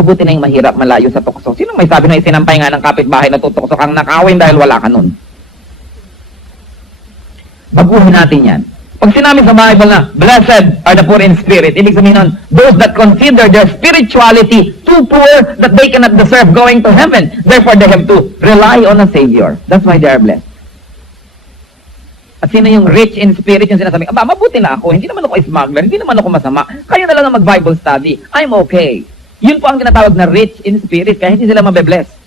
Mabuti na yung mahirap, malayo sa tukso. Sino may sabi na isinampay nga ng kapitbahay na tutukso kang nakawin dahil wala ka nun? Baguhin natin yan. Pag sinabi sa Bible na, blessed are the poor in spirit, ibig sabihin nun, those that consider their spirituality too poor that they cannot deserve going to heaven. Therefore, they have to rely on a Savior. That's why they are blessed. At sino yung rich in spirit, yung sinasabi, aba, mabuti na ako, hindi naman ako smuggler, hindi naman ako masama, kayo na lang ang mag-Bible study, I'm okay. Yun po ang tinatawag na rich in spirit, kaya hindi sila mabe-bless.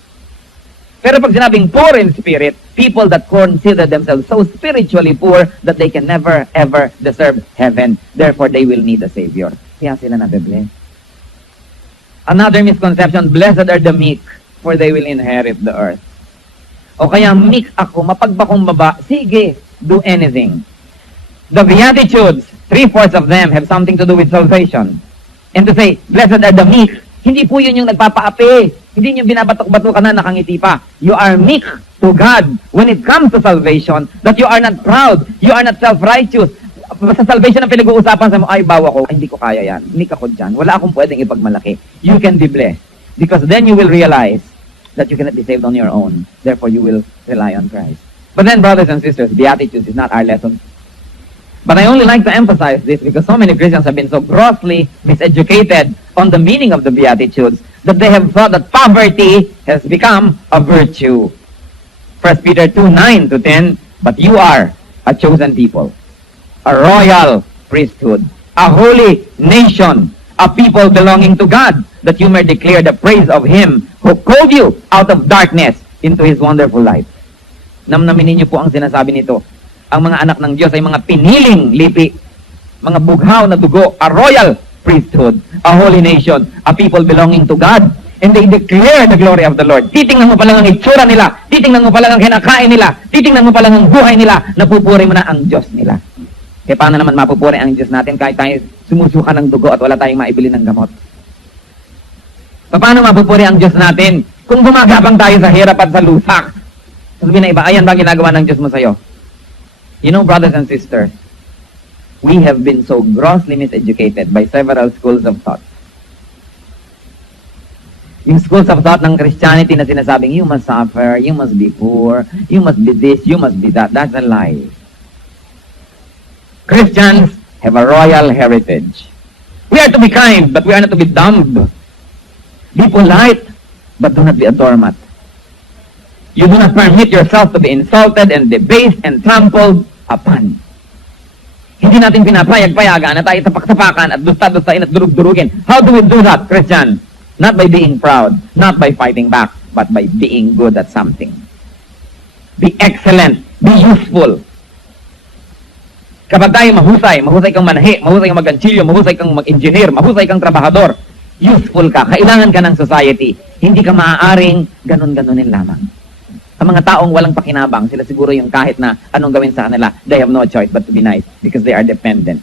Pero pag sinabing poor in spirit, people that consider themselves so spiritually poor that they can never, ever deserve heaven. Therefore, they will need a Savior. Kaya sila nabe-bless. Another misconception, blessed are the meek, for they will inherit the earth. O kaya, meek ako, mapagpakumbaba, sige, do anything. The Beatitudes, 3/4 of them have something to do with salvation. And to say, blessed are the meek, hindi po yun yung nagpapaapi. Hindi yung binabatok-bato ka na nakangiti pa. You are meek to God when it comes to salvation, that you are not proud, you are not self-righteous. Sa salvation ang pinag-uusapan sa mo, ay, bawa ko, ay, hindi ko kaya yan. Meek ako dyan. Wala akong pwedeng ipagmalaki. You can be blessed. Because then you will realize that you cannot be saved on your own. Therefore, you will rely on Christ. But then, brothers and sisters, Beatitudes is not our lesson. But I only like to emphasize this because so many Christians have been so grossly miseducated on the meaning of the Beatitudes that they have thought that poverty has become a virtue. 1 Peter 2:9-10, but you are a chosen people, a royal priesthood, a holy nation, a people belonging to God, that you may declare the praise of Him who called you out of darkness into His wonderful light. Namnamin ninyo po ang sinasabi nito. Ang mga anak ng Diyos ay mga piniling lipi, mga bughaw na dugo, a royal priesthood, a holy nation, a people belonging to God, and they declare the glory of the Lord. Titingnan mo pa lang ang itsura nila, titingnan mo pa lang ang kinakain nila, titingnan mo pa lang ang buhay nila, napupuri mo na ang Diyos nila. Kaya paano naman mapupuri ang Diyos natin kahit tayo sumusuka ng dugo at wala tayong maibili ng gamot? Paano mapupuri ang Diyos natin kung gumagapang tayo sa hirap at sa lusak? Sabi na iba, ayan ba ginagawa ng Diyos mo sa'yo? You know, brothers and sisters, we have been so grossly miseducated by several schools of thought. Yung schools of thought ng Christianity na sinasabing, you must suffer, you must be poor, you must be this, you must be that. That's a lie. Christians have a royal heritage. We are to be kind, but we are not to be dumb. Be polite, but do not be a doormat. You do not permit yourself to be insulted and debased and trampled upon. Hindi natin pinapayag-payagaan na tayo tapak-tapakan at dusta-dustain at durug-durugin. How do we do that, Christian? Not by being proud, not by fighting back, but by being good at something. Be excellent, be useful. Kapag tayo mahusay kang manahi, mahusay kang mag-ganchilyo, mahusay kang mag-engineer, mahusay kang trabahador, useful ka, kailangan ka ng society. Hindi ka maaaring ganun-ganunin lamang. Ang mga taong walang pakinabang, sila siguro yung kahit na anong gawin sa kanila, they have no choice but to be nice because they are dependent.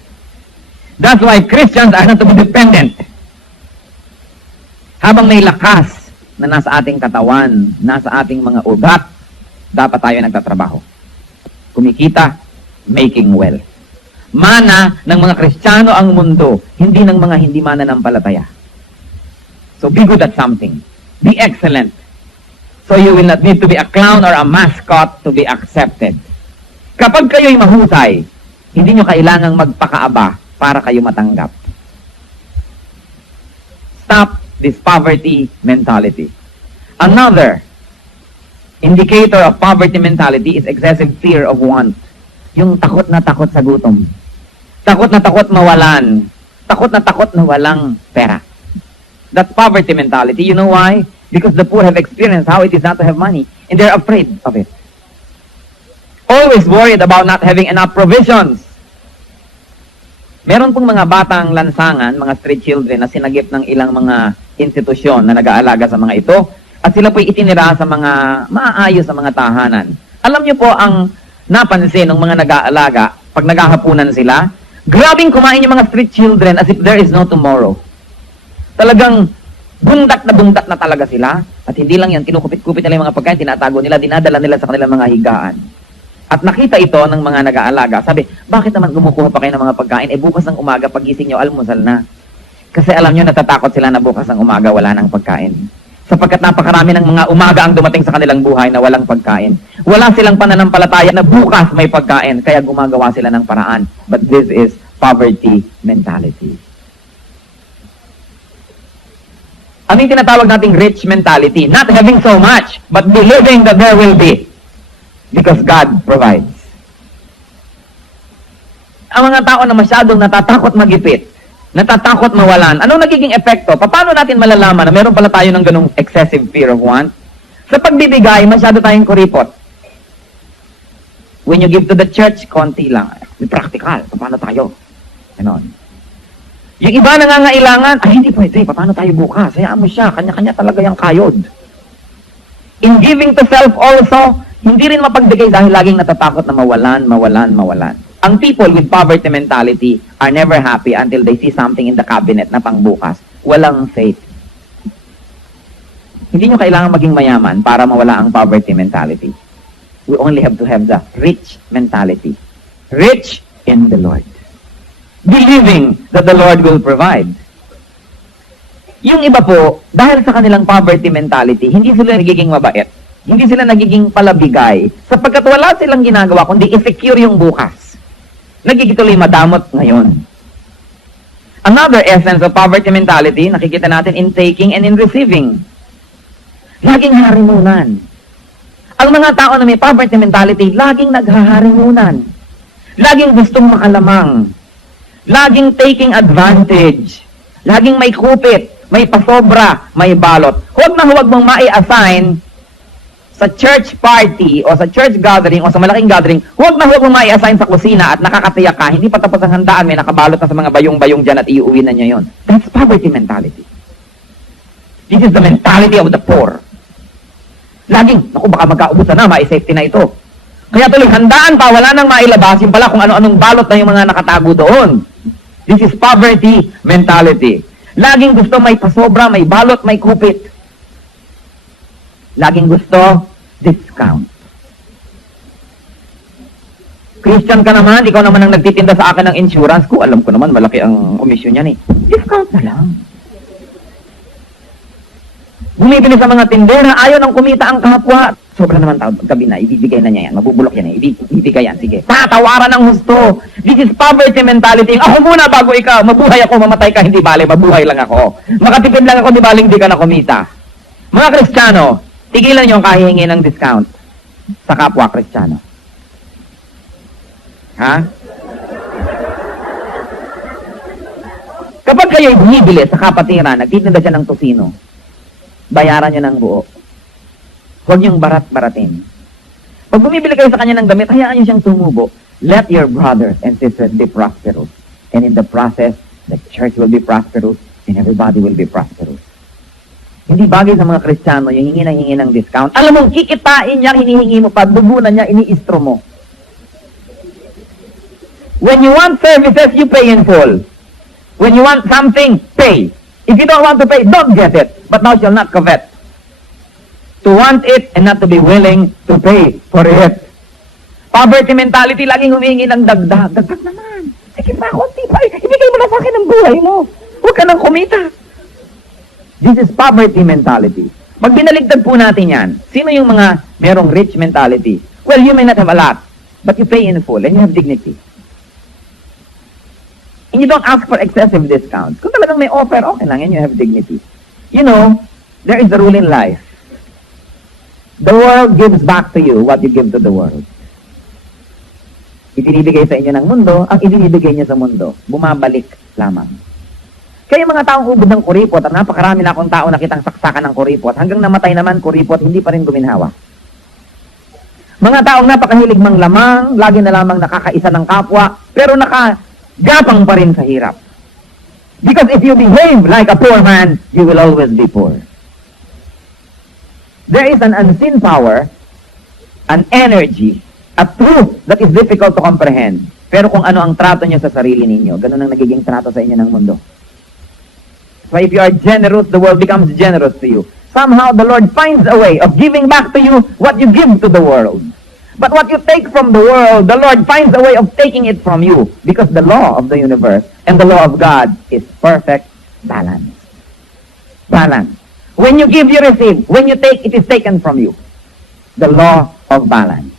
That's why Christians are not to be dependent. Habang may lakas na nasa ating katawan, nasa ating mga ugat, dapat tayo nagtatrabaho. Kumikita, making wealth. Mana ng mga Kristiyano ang mundo, hindi ng mga hindi mananampalataya. So be good at something. Be excellent. So you will not need to be a clown or a mascot to be accepted. Kapag kayo'y mahusay, hindi nyo kailangang magpakaaba para kayo matanggap. Stop this poverty mentality. Another indicator of poverty mentality is excessive fear of want. Yung takot na takot sa gutom. Takot na takot mawalan. Takot na takot na walang pera. That's poverty mentality. You know why? Because the poor have experienced how it is not to have money, and they're afraid of it. Always worried about not having enough provisions. Meron pong mga batang lansangan, mga street children, na sinagip ng ilang mga institusyon na nag-aalaga sa mga ito, at sila po'y itinira sa mga maayos sa mga tahanan. Alam niyo po ang napansin ng mga nag-aalaga, pag naghahapunan sila, grabing kumain yung mga street children as if there is no tomorrow. Talagang bundak na talaga sila. At hindi lang yan, kinukupit-kupit nila yung mga pagkain, tinatago nila, dinadala nila sa kanilang mga higaan. At nakita ito ng mga nag-aalaga. Sabi, bakit naman gumukuha pa kayo ng mga pagkain? Eh bukas ng umaga, pagising nyo, almusal na. Kasi alam nyo, natatakot sila na bukas ng umaga wala ng pagkain. Sapagkat napakarami ng mga umaga ang dumating sa kanilang buhay na walang pagkain. Wala silang pananampalataya na bukas may pagkain, kaya gumagawa sila ng paraan. But this is poverty mentality. Ano yung tinatawag nating rich mentality? Not having so much, but believing that there will be. Because God provides. Ang mga tao na masyadong natatakot magipit, natatakot mawalan, anong nagiging epekto? Paano natin malalaman na meron pala tayo ng ganong excessive fear of want? Sa pagbibigay, masyado tayong kuripot. When you give to the church, konti lang. Practical. Paano tayo? Ganon. Yung iba nangangailangan, ay hindi pwede, paano tayo bukas? Hayaan mo siya, kanya-kanya talaga yung kayod. In giving to self also, hindi rin mapagbigay dahil laging natatakot na mawalan. Ang people with poverty mentality are never happy until they see something in the cabinet na pangbukas. Walang faith. Hindi nyo kailangan maging mayaman para mawala ang poverty mentality. We only have to have the rich mentality. Rich in the Lord. Believing that the Lord will provide. Yung iba po, dahil sa kanilang poverty mentality, hindi sila nagiging mabait. Hindi sila nagiging palabigay. Sapagkat wala silang ginagawa, kundi i-secure yung bukas. Nagigituloy madamot ngayon. Another essence of poverty mentality, nakikita natin in taking and in receiving. Laging harimunan. Ang mga tao na may poverty mentality, laging naghaharimunan. Laging gustong makalamang. Laging taking advantage. Laging may kupit, may pasobra, may balot. Huwag na huwag mong mai-assign sa church party o sa church gathering o sa malaking gathering, huwag na huwag mong mai-assign sa kusina at nakakatiyak ka, hindi pa tapos ang handaan, may nakabalot na sa mga bayong-bayong dyan at iuwi na niya yon. That's poverty mentality. This is the mentality of the poor. Laging, naku, baka magkaubusan na, mai-safety na ito. Kaya tuloy, handaan pa, wala nang mailabas, yung pala kung ano-anong balot na yung mga nakatago doon. This is poverty mentality. Laging gusto may pasobra, may balot, may kupit. Laging gusto discount. Christian ka naman, ikaw naman ang nagtitinda sa akin ng insurance ko. Alam ko naman, malaki ang komisyon niyan eh. Discount na lang. Bumibili sa mga tindera, ayaw nang kumita ang kapwa. Sobra naman tawag, gabi na, ibibigay na niya yan. Mabubulok yan eh, ibibigay yan, sige. Tatawaran ng husto. This is poverty mentality. Ako muna bago ikaw, mabuhay ako, mamatay ka, hindi bale, mabuhay lang ako. Makatipid lang ako, di bale, hindi ka na kumita. Mga Kristiyano, tigilan niyo ang kahihingi ng discount sa kapwa Kristiyano. Ha? Kapag kayo'y bumibili sa kapatiran, nagtitinda siya ng tosino, bayaran niyo ng buo. Huwag niyong barat-baratin. Pag bumibili kayo sa kanya ng damit, hayaan niyo siyang tumubo. Let your brothers and sisters be prosperous. And in the process, the church will be prosperous and everybody will be prosperous. Hindi bagay sa mga Kristiyano yung hingi ng discount. Alam mo, kikitain niya, hinihingi mo pa, dugunan niya, iniistro mo. When you want services, you pay in full. When you want something, pay. If you don't want to pay, don't get it. But thou shalt not covet. To want it and not to be willing to pay for it. Poverty mentality, laging humingi ng dagdag. Dagdag naman. Sige pa, konti pa. Ibigay mo na sa akin ang buhay mo. Huwag ka nang kumita. This is poverty mentality. Pag binaligtad po natin yan, sino yung mga merong rich mentality? Well, you may not have a lot, but you pay in full and you have dignity. And you don't ask for excessive discounts. Kung talagang may offer, okay lang, and you have dignity. You know, there is a rule in life. The world gives back to you what you give to the world. Ibinibigay sa inyo ng mundo, ang ibinibigay niya sa mundo, bumabalik lamang. Kaya mga taong ubod ng kuripot, at napakarami na akong tao nakitang saksakan ng kuripot, hanggang namatay naman kuripot, hindi pa rin guminhawa. Mga taong napakahilig manglamang, lagi na lamang nakakaisa ng kapwa, pero nakagapang pa rin sa hirap. Because if you behave like a poor man, you will always be poor. There is an unseen power, an energy, a truth that is difficult to comprehend. Pero kung ano ang trato niyo sa sarili ninyo, ganun ang nagiging trato sa inyo ng mundo. So if you are generous, the world becomes generous to you. Somehow the Lord finds a way of giving back to you what you give to the world. But what you take from the world, the Lord finds a way of taking it from you. Because the law of the universe and the law of God is perfect Balance. Balance. When you give, you receive. When you take, it is taken from you. The law of balance.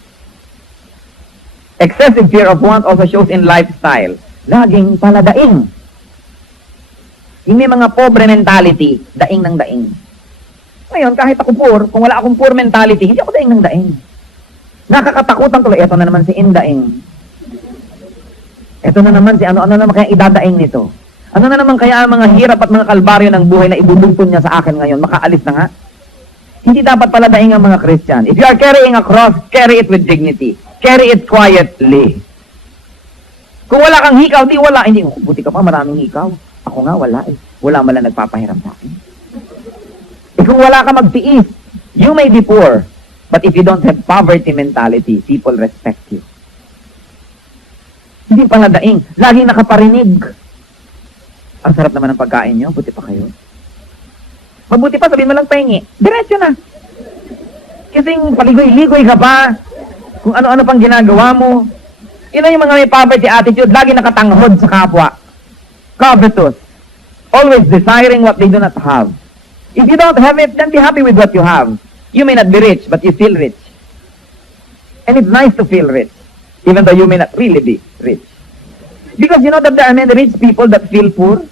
Excessive fear of want also shows in lifestyle. Laging paladaing. Yung may mga pobre mentality, daing ng daing. Ngayon, kahit ako poor, kung wala akong poor mentality, hindi ako daing ng daing. Nakakatakutan tuloy. Ito na naman si Indaing. Ito na naman si ano naman kaya idadaing nito. Ano na naman kaya ang mga hirap at mga kalbaryo ng buhay na ibubultun niya sa akin ngayon, makaalis na nga. Hindi dapat pala daing ang mga Christian. If you are carrying a cross, carry it with dignity. Carry it quietly. Kung wala kang hikaw, di wala. Hindi, buti ka pa, maraming hikaw. Ako nga, wala eh. Wala man lang nagpapahiram sa akin. Eh kung wala ka magtiis, you may be poor. But if you don't have poverty mentality, people respect you. Hindi pala daing. Laging nakaparinig. Ang sarap naman ng pagkain nyo, buti pa kayo. Mabuti pa, sabihin mo lang pahingi. Diretso na. Kasing paligoy-ligoy ka pa. Kung ano-ano pang ginagawa mo. Yun yung mga may poverty attitude, lagi nakatanghod sa kapwa. Covetous. Always desiring what they do not have. If you don't have it, then be happy with what you have. You may not be rich, but you feel rich. And it's nice to feel rich, even though you may not really be rich. Because you know that there are many rich people that feel poor.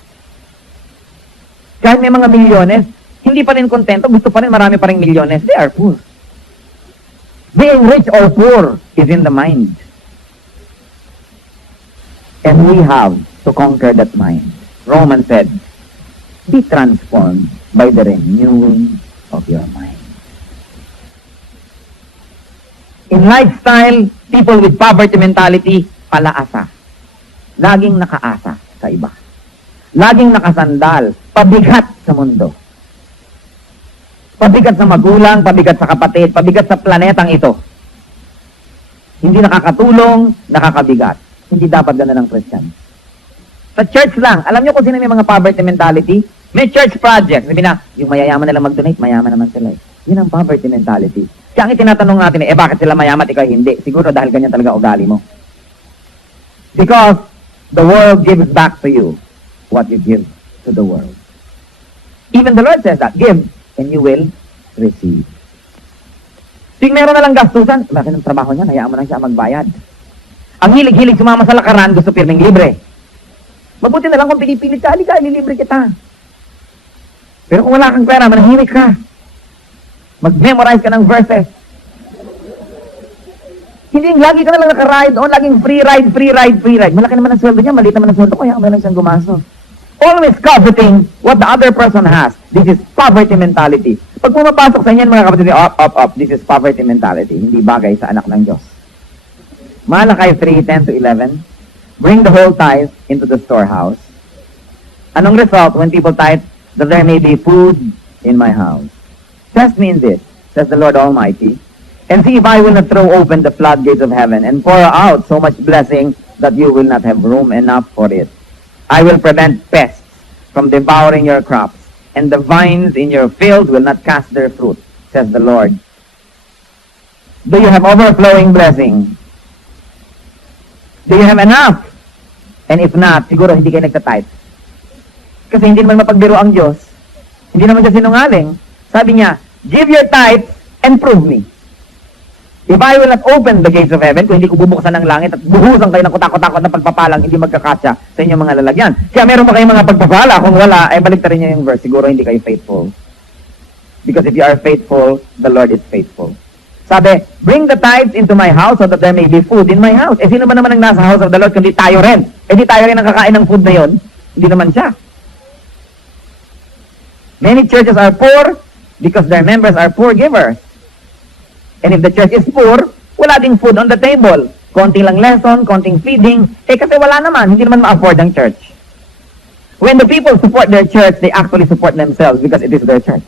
Kahit may mga milyones, hindi pa rin kontento, gusto pa rin marami pa rin milyones, they are poor. Being rich or poor is in the mind. And we have to conquer that mind. Romans said, be transformed by the renewing of your mind. In lifestyle, people with poverty mentality, palaasa. Laging nakaasa sa iba. Laging nakasandal, pabigat sa mundo. Pabigat sa magulang, pabigat sa kapatid, pabigat sa planetang ito. Hindi nakakatulong, nakakabigat. Hindi dapat gano'n ng Christian. Sa church lang, alam niyo kung sino may mga poverty mentality? May church project. Sabi na, yung mayayaman nila mag-donate, mayaman naman sila. Yun ang poverty mentality. Kaya ang itinatanong natin bakit sila mayaman at ikaw hindi? Siguro dahil ganyan talaga ugali mo. Because the world gives back to you what you give to the world. Even the Lord says that, give and you will receive. Ting meron na lang gastusan, bakit ang trabaho niya, hayaan mo lang siya magbayad. Ang hilig-hilig sumama sa lakaran, gusto pirming libre. Mabuti na lang kung pinipilit ka, halika, ililibre kita. Pero kung wala kang pera, manahimik ka. Mag-memorize ka ng verses. Hindi, lagi ka na lang naka-ride on, laging free ride, free ride, free ride. Malaki naman ang sweldo niya, maliit naman ang sweldo ko, kaya may lang siyang gumastos. Always coveting what the other person has. This is poverty mentality. Pag pumapasok sa inyo, mga kapatid, up. This is poverty mentality. Hindi bagay sa anak ng Diyos. Malakay 3:10-11. Bring the whole tithe into the storehouse. Anong result when people tithe? That there may be food in my house. Test me in this, says the Lord Almighty, and see if I will not throw open the floodgates of heaven and pour out so much blessing that you will not have room enough for it. I will prevent pests from devouring your crops, and the vines in your field will not cast their fruit, says the Lord. Do you have overflowing blessing? Do you have enough? And if not, siguro hindi kayo nagtatithe. Kasi hindi naman mapagbiro ang Diyos. Hindi naman siya sinungaling. Sabi niya, give your tithe and prove me. If I will not open the gates of heaven, kung hindi ko bubuksan ng langit at buhusan kayo ng kutakot-takot na pagpapalang, hindi magkakasya sa inyong mga lalagyan. Kaya meron pa kayong mga pagpapala. Kung wala, ay balik rin niyo yung verse. Siguro hindi kayo faithful. Because if you are faithful, the Lord is faithful. Sabi, bring the tithes into my house so that there may be food in my house. Eh, sino ba naman ang nasa house of the Lord kundi tayo rin? Eh, di tayo rin ang kakain ng food na yon? Hindi naman siya. Many churches are poor because their members are poor givers. And if the church is poor, wala ding food on the table. Konting lang lesson, konting feeding. Eh, kasi wala naman. Hindi naman ma-afford ang church. When the people support their church, they actually support themselves because it is their church.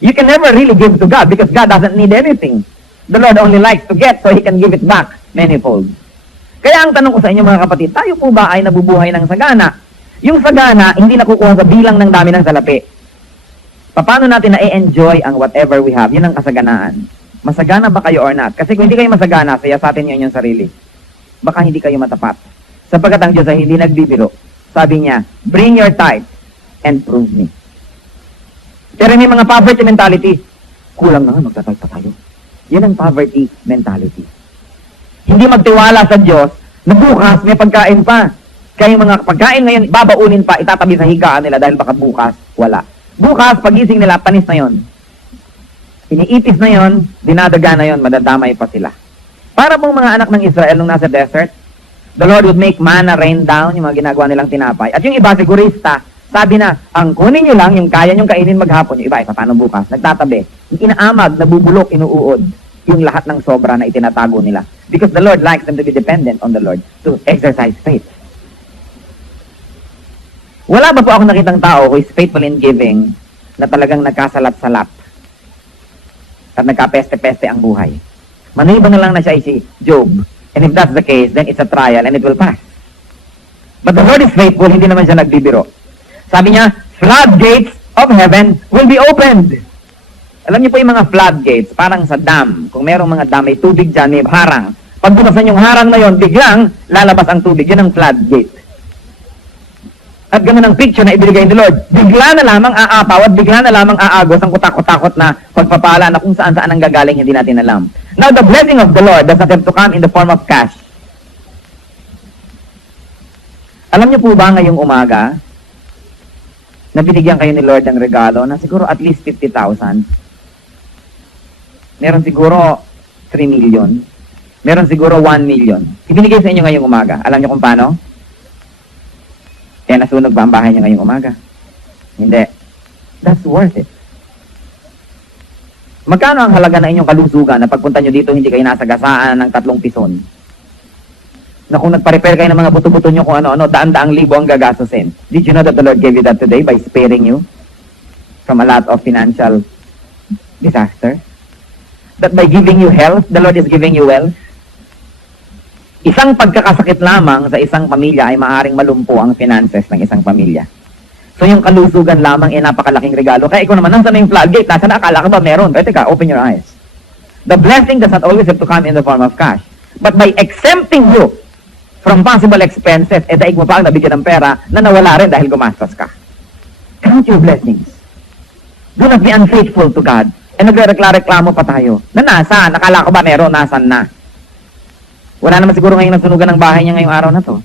You can never really give to God because God doesn't need anything. The Lord only likes to get so He can give it back manifold. Kaya ang tanong ko sa inyo mga kapatid, tayo po ba ay nabubuhay ng sagana? Yung sagana, hindi nakukuha sa bilang ng dami ng salapi. Paano natin na-enjoy ang whatever we have? Yun ang kasaganaan. Masagana ba kayo or not? Kasi kung hindi kayo masagana, saya sa atin nyo inyong sarili. Baka hindi kayo matapat. Sapagkat ang Diyos ay hindi nagbibiro. Sabi niya, bring your tithe and prove me. Pero may mga poverty mentality, kulang na nga, magtatay pa tayo. Yan ang poverty mentality. Hindi magtiwala sa Diyos na bukas may pagkain pa. Kaya yung mga pagkain ngayon, babaunin pa, itatabi sa higaan nila dahil baka bukas, wala. Bukas, pagising nila, panis na yon. Iniitis na yon, dinadaga na yon, madadamay pa sila. Para pong mga anak ng Israel nung nasa desert, the Lord would make manna rain down, yung mga ginagawa nilang tinapay. At yung iba, sigurista, sabi na, ang kunin nyo lang, yung kaya nyong kainin maghapon, yung iba, paano bukas? Nagtatabi. Yung inaamag, nabubulok, inuuod, yung lahat ng sobra na itinatago nila. Because the Lord likes them to be dependent on the Lord to exercise faith. Wala ba po ako nakitang tao who is faithful in giving na talagang nagkasalat-salat at nagkapeste-peste ang buhay? Maniba na lang na siya ay si Job. And if that's the case, then it's a trial and it will pass. But the Lord is faithful, hindi naman siya nagbibiro. Sabi niya, floodgates of heaven will be opened. Alam niyo po yung mga floodgates, parang sa dam. Kung merong mga dam, may tubig dyan, may harang. Pag bunasan yung harang na yon, biglang lalabas ang tubig. Yan ang floodgate. At ganun ang picture na ibigay ni Lord. Bigla na lamang aapaw at bigla na lamang aagos ang kutakot-takot na pagpapala na kung saan-saan ang gagaling, hindi natin alam. Now, the blessing of the Lord does not have to come in the form of cash. Alam niyo po ba ngayong umaga, na binigyan kayo ni Lord ng regalo na siguro at least 50,000? Meron siguro 3 million. Meron siguro 1 million. Ibinigay sa inyo ngayong umaga. Alam niyo kung paano? Kaya nasunog ba ang bahay niya ngayong umaga? Hindi. That's worth it. Magkano ang halaga ng inyong kalusugan na pagpunta nyo dito hindi kayo nasagasaan ng 3 pison? Na kung nagpa-repair kayo ng mga buto-buto nyo kung ano-ano, daan-daang libo ang gagastusin. Did you know that the Lord gave you that today by sparing you from a lot of financial disaster? That by giving you health, the Lord is giving you wealth? Isang pagkakasakit lamang sa isang pamilya ay maaring malumpo ang finances ng isang pamilya. So yung kalusugan lamang ay napakalaking regalo. Kaya ikaw naman, nasa na yung floodgate? Nasa na? Akala ka ba meron? Pero teka, open your eyes. The blessing does not always have to come in the form of cash. But by exempting you from possible expenses, daig mo pa ang nabigyan ng pera na nawala rin dahil gumastos ka. Count your blessings. Do not be unfaithful to God. And nagre-reklamo pa tayo. Na nasaan? Akala ko ba meron? Nasaan na? Wala naman siguro ngayon nasunugan ng bahay niya ngayong araw na to.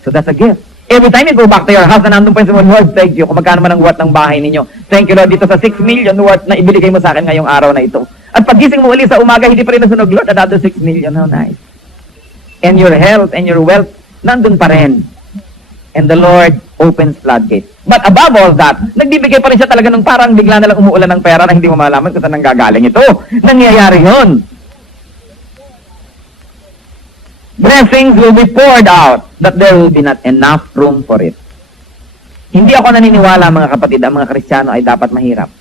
So that's a gift. Every time you go back to your house na nandun pa yung Lord, thank you. Kung magkano man ang worth ng bahay ninyo. Thank you, Lord, dito sa 6 million worth na ibigay mo sa akin ngayong araw na ito. At pagising mo uli sa umaga, hindi pa rin nasunog, Lord, another 6 million. How nice. And your health and your wealth, nandun pa rin. And the Lord opens floodgates. But above all that, nagbibigay pa rin siya talaga ng parang bigla na lang umuulan ng pera na hindi mo malaman kung saan nanggagaling ito. Nangyayari yon. Blessings will be poured out, but there will be not enough room for it. Hindi ako naniniwala, mga kapatid, ang mga Kristiyano ay dapat mahirap.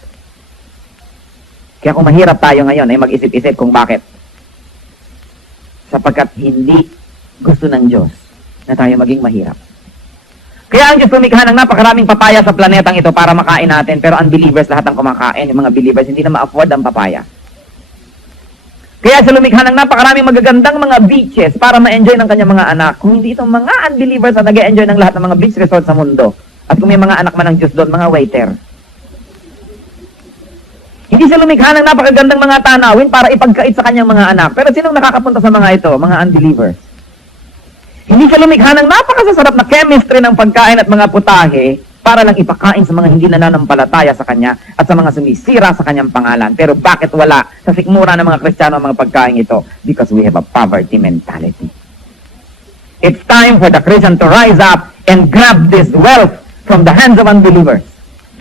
Kaya kung mahirap tayo ngayon, ay mag-isip-isip kung bakit. Sapagkat hindi gusto ng Diyos na tayo maging mahirap. Kaya ang Diyos lumikha ng napakaraming papaya sa planetang ito para makain natin, pero unbelievers lahat ang kumakain. Yung mga believers hindi na ma-afford ang papaya. Kaya siya lumikha ng napakaraming magagandang mga beaches para ma-enjoy ng kanyang mga anak. Kung hindi itong mga unbelievers na nag-enjoy ng lahat ng mga beach resort sa mundo. At kung may mga anak man ng Diyos doon, mga waiter. Hindi siya lumikha ng napakagandang mga tanawin para ipagkait sa kanyang mga anak. Pero sinong nakakapunta sa mga ito? Mga unbelievers. Hindi siya lumikha ng napakasasarap na chemistry ng pagkain at mga putahe para lang ipakain sa mga hindi nananampalataya sa kanya at sa mga sumisira sa kanyang pangalan. Pero bakit wala sa sikmura ng mga Kristiyano ang mga pagkain ito? Because we have a poverty mentality. It's time for the Christian to rise up and grab this wealth from the hands of unbelievers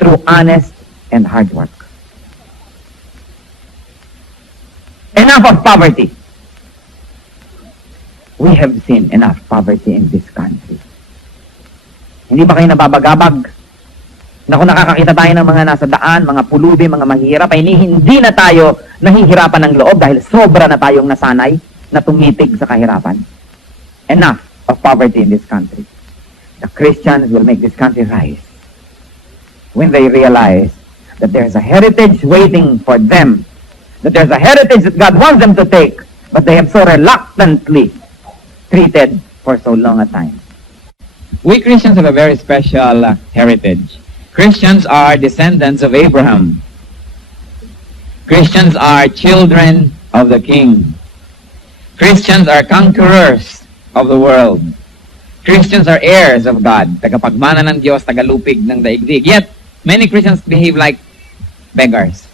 through honest and hard work. Enough of poverty. We have seen enough poverty in this country. Hindi ba kayo nababagabag? Na kung nakakakita tayo ng mga nasa daan, mga pulubi, mga mahirap, ay hindi na tayo nahihirapan ng loob dahil sobra na tayong nasanay na tumitig sa kahirapan. Enough of poverty in this country. The Christians will make this country rise when they realize that there's a heritage waiting for them, that there's a heritage that God wants them to take, but they have so reluctantly treated for so long a time. We Christians have a very special heritage. Christians are descendants of Abraham. Christians are children of the King. Christians are conquerors of the world. Christians are heirs of God, tagapagmana ng Diyos, tagalupig ng daigdig. Yet, many Christians behave like beggars.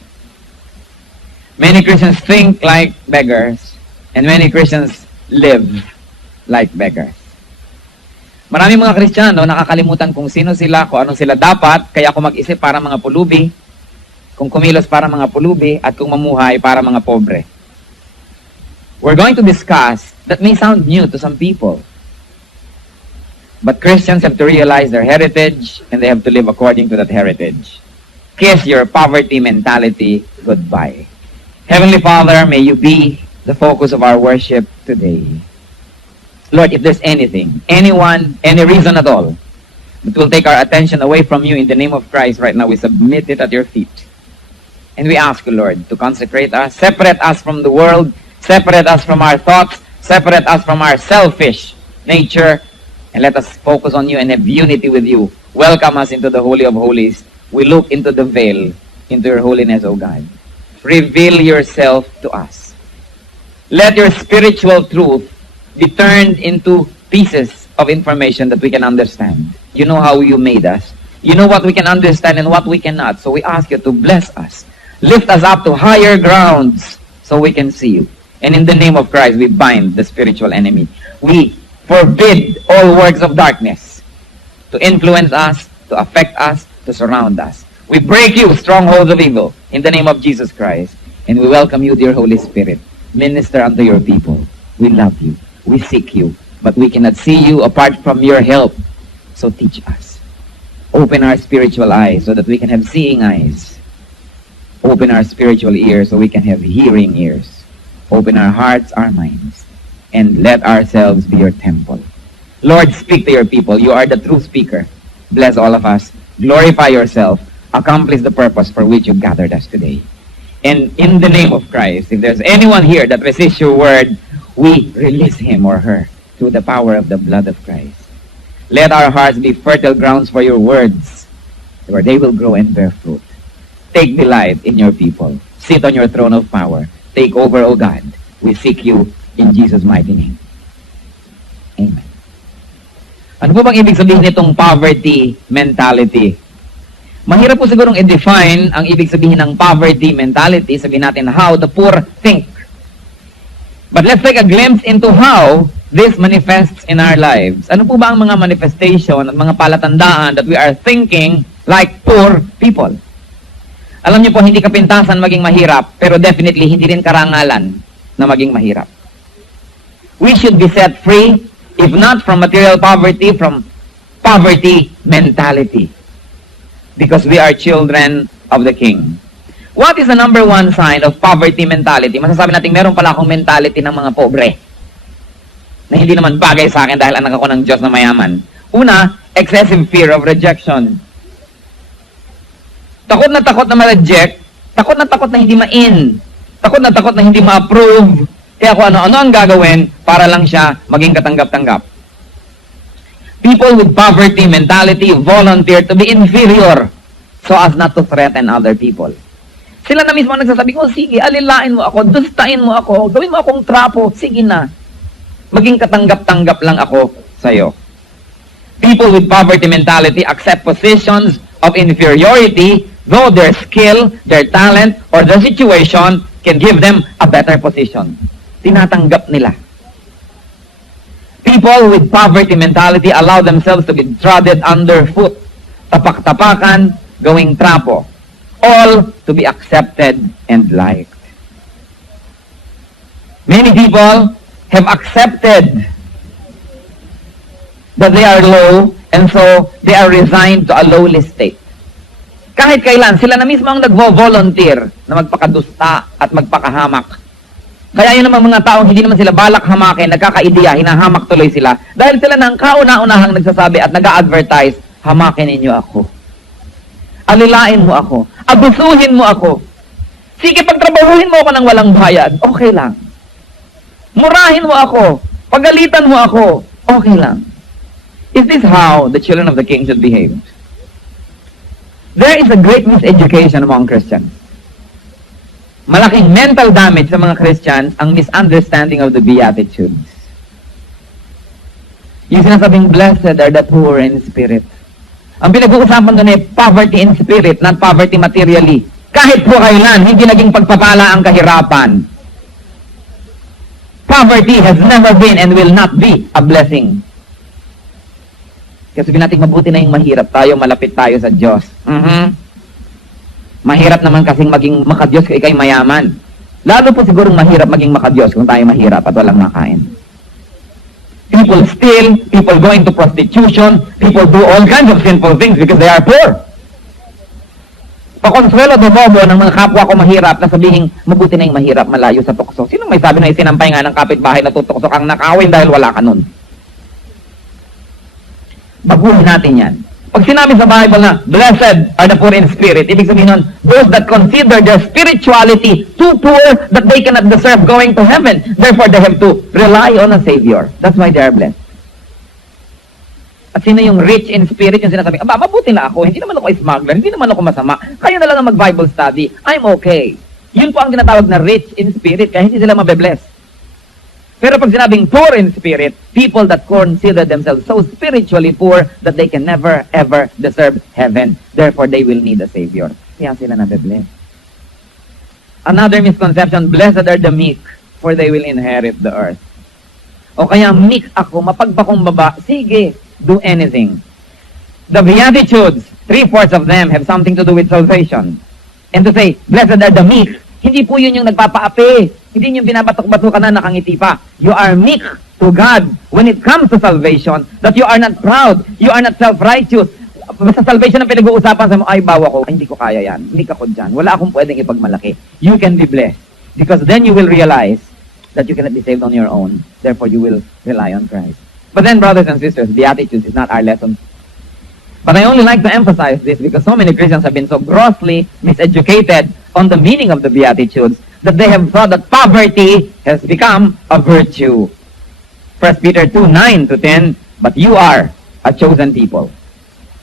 Many Christians think like beggars, and many Christians live like beggars. Maraming mga Kristiyano nakakalimutan kung sino sila, kung ano sila dapat, kaya kung mag-isip para mga pulubi, kung kumilos para mga pulubi, at kung mamuhay para mga pobre. We're going to discuss that may sound new to some people. But Christians have to realize their heritage and they have to live according to that heritage. Kiss your poverty mentality goodbye. Heavenly Father, may you be the focus of our worship today. Lord, if there's anything, anyone, any reason at all that will take our attention away from you, in the name of Christ, right now we submit it at your feet. And we ask you, Lord, to consecrate us, separate us from the world, separate us from our thoughts, separate us from our selfish nature, and let us focus on you and have unity with you. Welcome us into the Holy of Holies. We look into the veil, into your holiness, O God. Reveal yourself to us. Let your spiritual truth be turned into pieces of information that we can understand. You know how you made us. You know what we can understand and what we cannot. So we ask you to bless us. Lift us up to higher grounds so we can see you. And in the name of Christ, we bind the spiritual enemy. We forbid all works of darkness to influence us, to affect us, to surround us. We break you, strongholds of evil, in the name of Jesus Christ. And we welcome you, dear Holy Spirit. Minister unto your people. We love you. We seek you. But we cannot see you apart from your help. So teach us. Open our spiritual eyes so that we can have seeing eyes. Open our spiritual ears so we can have hearing ears. Open our hearts, our minds. And let ourselves be your temple. Lord, speak to your people. You are the true speaker. Bless all of us. Glorify yourself. Accomplish the purpose for which you gathered us today. And in the name of Christ, if there's anyone here that resists your word, we release him or her through the power of the blood of Christ. Let our hearts be fertile grounds for your words, where they will grow and bear fruit. Take delight in your people. Sit on your throne of power. Take over, O God. We seek you in Jesus' mighty name. Amen. Ano po bang ibig sabihin nitong poverty mentality? Mahirap po sigurong i-define ang ibig sabihin ng poverty mentality. Sabihin natin how the poor think. But let's take a glimpse into how this manifests in our lives. Ano po ba ang mga manifestation at mga palatandaan that we are thinking like poor people? Alam niyo po, hindi kapintasan maging mahirap, pero definitely hindi rin karangalan na maging mahirap. We should be set free, if not from material poverty, from poverty mentality. Because we are children of the King. What is the number one sign of poverty mentality? Masasabi natin, meron pala akong mentality ng mga pobre na hindi naman bagay sa akin dahil anak ako ng Diyos na mayaman. Una, excessive fear of rejection. Takot na ma-reject, takot na hindi ma-in, takot na hindi ma-approve, kaya kung ano-ano ang gagawin para lang siya maging katanggap-tanggap. People with poverty mentality volunteer to be inferior so as not to threaten other people. Sila na mismo nagsasabi ko, sige, alilain mo ako, dustain mo ako, gawin mo akong trapo, sige na. Maging katanggap-tanggap lang ako sa'yo. People with poverty mentality accept positions of inferiority though their skill, their talent, or their situation can give them a better position. Tinatanggap nila. People with poverty mentality allow themselves to be trodden underfoot, tapak-tapakan, gawing trapo, all to be accepted and liked. Many people have accepted that they are low, and so they are resigned to a lowly state. Kahit kailan, sila na mismo ang nagvo-volunteer na magpakadusta at magpakahamak. Kaya yun naman mga taong hindi naman sila balak hamakin, nagkakaideya, hinahamak tuloy sila. Dahil sila na ang kauna-unahang nagsasabi at nag-a-advertise, hamakin ninyo ako. Alilain mo ako. Abusuhin mo ako. Sige, pagtrabahuhin mo ako ng walang bayad, okay lang. Murahin mo ako. Pagalitan mo ako, okay lang. Is this how the children of the King should behave? There is a great miseducation among Christians. Malaking mental damage sa mga Christians ang misunderstanding of the Beatitudes. Yung sinasabing, blessed are the poor in spirit. Ang pinag-uusapan doon ay poverty in spirit, not poverty materially. Kahit po kailan, hindi naging pagpapala ang kahirapan. Poverty has never been and will not be a blessing. Kasi natin mabuti na yung mahirap tayo, malapit tayo sa Diyos. Mahirap naman kasing maging makadiyos kung ikay mayaman. Lalo po sigurong mahirap maging makadiyos kung tayo mahirap at walang makain. People steal, people go into prostitution, people do all kinds of sinful things because they are poor. Pakonsuelo do bobo ng mga kapwa ko mahirap na sabihin, mabuti na yung mahirap, malayo sa tukso. Sino may sabi na isinampay nga ng kapitbahay na tutukso kang nakawin dahil wala ka nun? Baguhin natin yan. Pag sinabi sa Bible na, blessed are the poor in spirit, ibig sabihin nun, those that consider their spirituality too poor that they cannot deserve going to heaven. Therefore, they have to rely on a Savior. That's why they are blessed. At sino yung rich in spirit, yung sinasabi, mabuti na ako, hindi naman ako smuggler, hindi naman ako masama, kayo na lang ang mag-Bible study, I'm okay. Yun po ang tinatawag na rich in spirit, kaya hindi sila mabe-bless. Pero pag sinabing poor in spirit, people that consider themselves so spiritually poor that they can never, ever deserve heaven. Therefore, they will need a Savior. Kaya sila nabe-bless. Another misconception, blessed are the meek, for they will inherit the earth. O kaya, meek ako, mapagpakumbaba, sige, do anything. The Beatitudes, 3/4 of them have something to do with salvation. And to say, blessed are the meek, hindi po yun yung nagpapaapi. Hindi yung binabatok-bato ka na nakangiti pa. You are meek to God when it comes to salvation, that you are not proud, you are not self-righteous. Basta salvation ang pinag-uusapan sa mo, ay bawa ko, ay, hindi ko kaya yan, hindi ka ko dyan, wala akong pwedeng ipagmalaki. You can be blessed. Because then you will realize that you cannot be saved on your own. Therefore, you will rely on Christ. But then, brothers and sisters, Beatitudes is not our lesson. But I only like to emphasize this because so many Christians have been so grossly miseducated on the meaning of the Beatitudes that they have thought that poverty has become a virtue. 1 Peter 2:9-10, but you are a chosen people,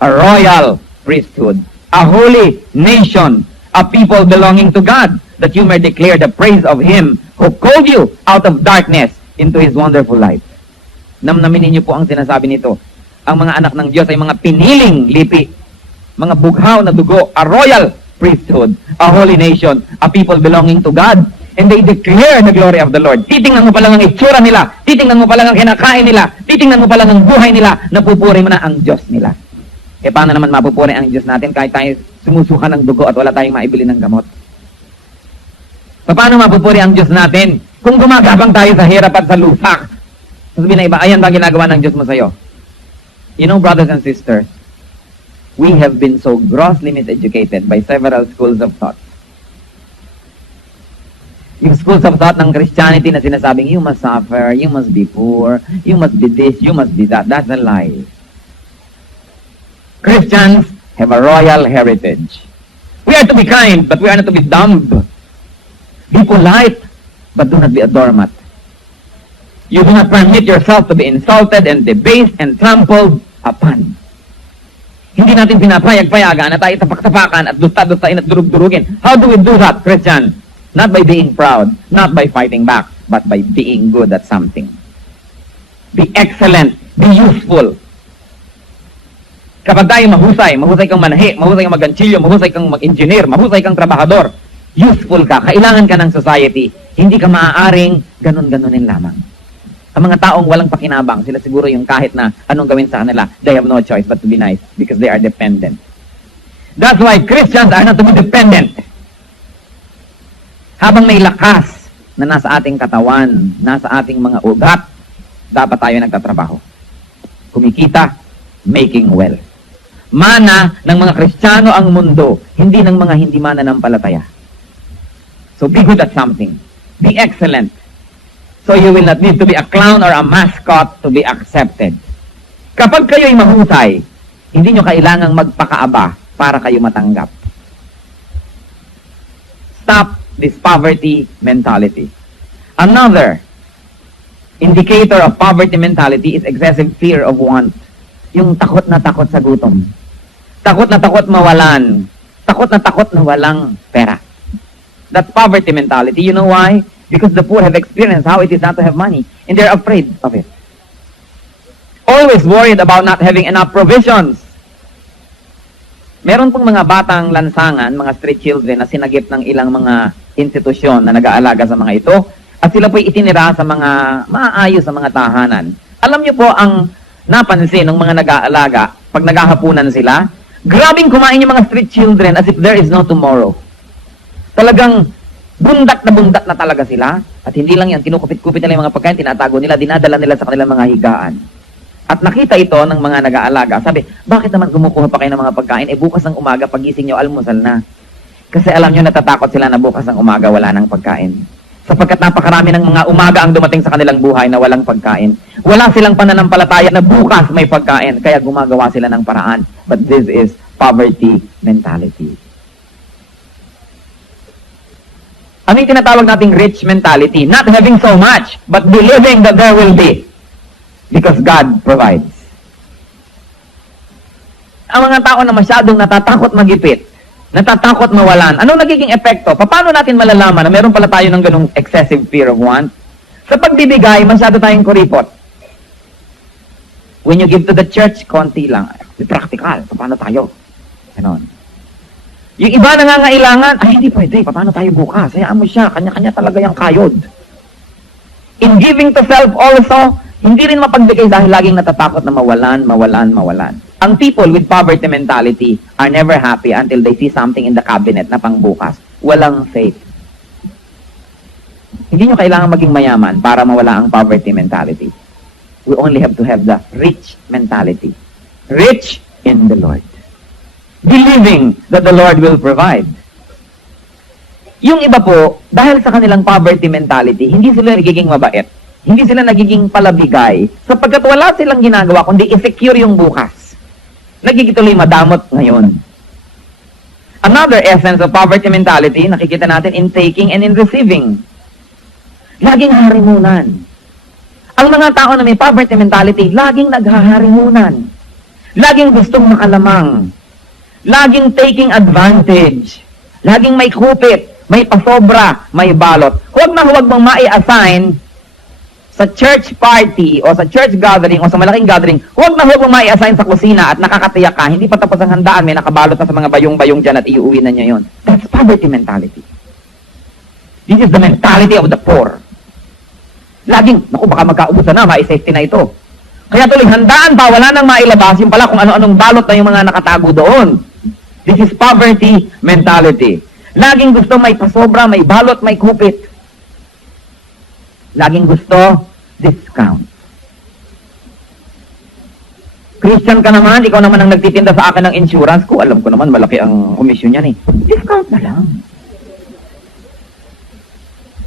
a royal priesthood, a holy nation, a people belonging to God, that you may declare the praise of Him who called you out of darkness into His wonderful light. Namnamin niyo po ang sinasabi nito. Ang mga anak ng Diyos ay mga piniling lipi, mga bughaw na dugo, a royal priesthood, a holy nation, a people belonging to God, and they declare the glory of the Lord. Titingnan mo pa lang ang itsura nila, titingnan mo pa lang ang kinakain nila, titingnan mo pa lang ang buhay nila, napupuri mo na ang Diyos nila. E paano naman mapupuri ang Diyos natin kahit tayo sumusuka ng dugo at wala tayong maibili ng gamot? Paano mapupuri ang Diyos natin kung gumagabang tayo sa hirap at sa lusak? Sabihin na iba, ayan ba ginagawa ng Diyos mo sa'yo? You know, brothers and sisters, we have been so grossly miseducated by several schools of thought. Yung schools of thought ng Christianity na sinasabing, you must suffer, you must be poor, you must be this, you must be that. That's a lie. Christians have a royal heritage. We are to be kind, but we are not to be dumb. Be polite, but do not be a doormat. You do not permit yourself to be insulted and debased and trampled upon. Hindi natin pinapayag-payagan na tayo tapak-tapakan at dusta-dustain at durug-durugin. How do we do that, Christian? Not by being proud, not by fighting back, but by being good at something. Be excellent, be useful. Kapag tayo mahusay kang manahi, mahusay kang mag-ganchilyo, mahusay kang mag-engineer, mahusay kang trabahador, useful ka, kailangan ka ng society, hindi ka maaaring ganun-ganunin lamang. Ang mga taong walang pakinabang, sila siguro yung kahit na anong gawin sa kanila, they have no choice but to be nice because they are dependent. That's why Christians are not to be dependent. Habang may lakas na nasa ating katawan, nasa ating mga ugat, dapat tayo nagtatrabaho. Kumikita, making wealth. Mana ng mga Kristiyano ang mundo, hindi ng mga hindi mananampalataya. So be good at something. Be excellent. So you will not need to be a clown or a mascot to be accepted. Kapag kayo'y mahusay, hindi nyo kailangang magpakaaba para kayo matanggap. Stop this poverty mentality. Another indicator of poverty mentality is excessive fear of want. Yung takot na takot sa gutom. Takot na takot mawalan. Takot na walang pera. That's poverty mentality. You know why? Because the poor have experienced how it is not to have money, and they're afraid of it. Always worried about not having enough provisions. Meron pong mga batang lansangan, mga street children na sinagip ng ilang mga institusyon na nag-aalaga sa mga ito, at sila po'y itinira sa mga maayos sa mga tahanan. Alam niyo po ang napansin ng mga nag-aalaga, pag naghahapunan sila, grabing kumain yung mga street children as if there is no tomorrow. Talagang bundak na talaga sila, at hindi lang yan, kinukupit-kupit nila yung mga pagkain, tinatago nila, dinadala nila sa kanilang mga higaan. At nakita ito ng mga nag-aalaga. Sabi, bakit naman kumukuha pa kayo ng mga pagkain? Bukas ng umaga, pagising nyo, almusal na. Kasi alam nyo, natatakot sila na bukas ng umaga, wala ng pagkain. Sapagkat napakarami ng mga umaga ang dumating sa kanilang buhay na walang pagkain. Wala silang pananampalataya na bukas may pagkain. Kaya gumagawa sila ng paraan. But this is poverty mentality. Ano yung tinatawag nating rich mentality? Not having so much, but believing that there will be. Because God provides. Ang mga tao na masyadong natatakot magipit, natatakot mawalan, anong nagiging epekto? Paano natin malalaman na meron pala tayo ng ganung excessive fear of want? Sa pagbibigay, masyado tayong kuripot. When you give to the church, konti lang. Practical. Paano tayo? Ganon. Yung iba nangangailangan, ay hindi pwede. Paano tayo bukas? Hayaan mo siya. Kanya-kanya talaga yung kayod. In giving to self also, hindi rin mapagbigay dahil laging natatakot na mawalan. Ang people with poverty mentality are never happy until they see something in the cabinet na pangbukas. Walang faith. Hindi nyo kailangan maging mayaman para mawala ang poverty mentality. We only have to have the rich mentality. Rich in the Lord. Believing that the Lord will provide. Yung iba po, dahil sa kanilang poverty mentality, hindi sila nagiging mabait. Hindi sila nagiging palabigay sapagkat wala silang ginagawa kundi i-secure yung bukas. Nagiging tuloy madamot ngayon. Another essence of poverty mentality, nakikita natin in taking and in receiving. Laging harimunan. Ang mga tao na may poverty mentality, laging naghaharimunan. Laging gustong makalamang. Laging taking advantage. Laging may kupit, may pasobra, may balot. Huwag mong mai-assign sa church party o sa church gathering o sa malaking gathering, huwag mong mai-assign sa kusina at nakakatiyak ka, hindi pa tapos ang handaan, may nakabalot na sa mga bayong-bayong dyan at iuwi na niya yun. That's poverty mentality. This is the mentality of the poor. Laging, naku, baka magkaubusan na, mai-safety na ito. Kaya tuloy, handaan pa, wala nang mailabas, yung pala kung ano-anong balot na yung mga nakatago doon. This is poverty mentality. Laging gusto may pasobra, may balot, may kupit. Laging gusto, discount. Christian ka naman, ikaw naman ang nagtitinda sa akin ng insurance ko. Alam ko naman, malaki ang komisyon yan eh. Discount na lang.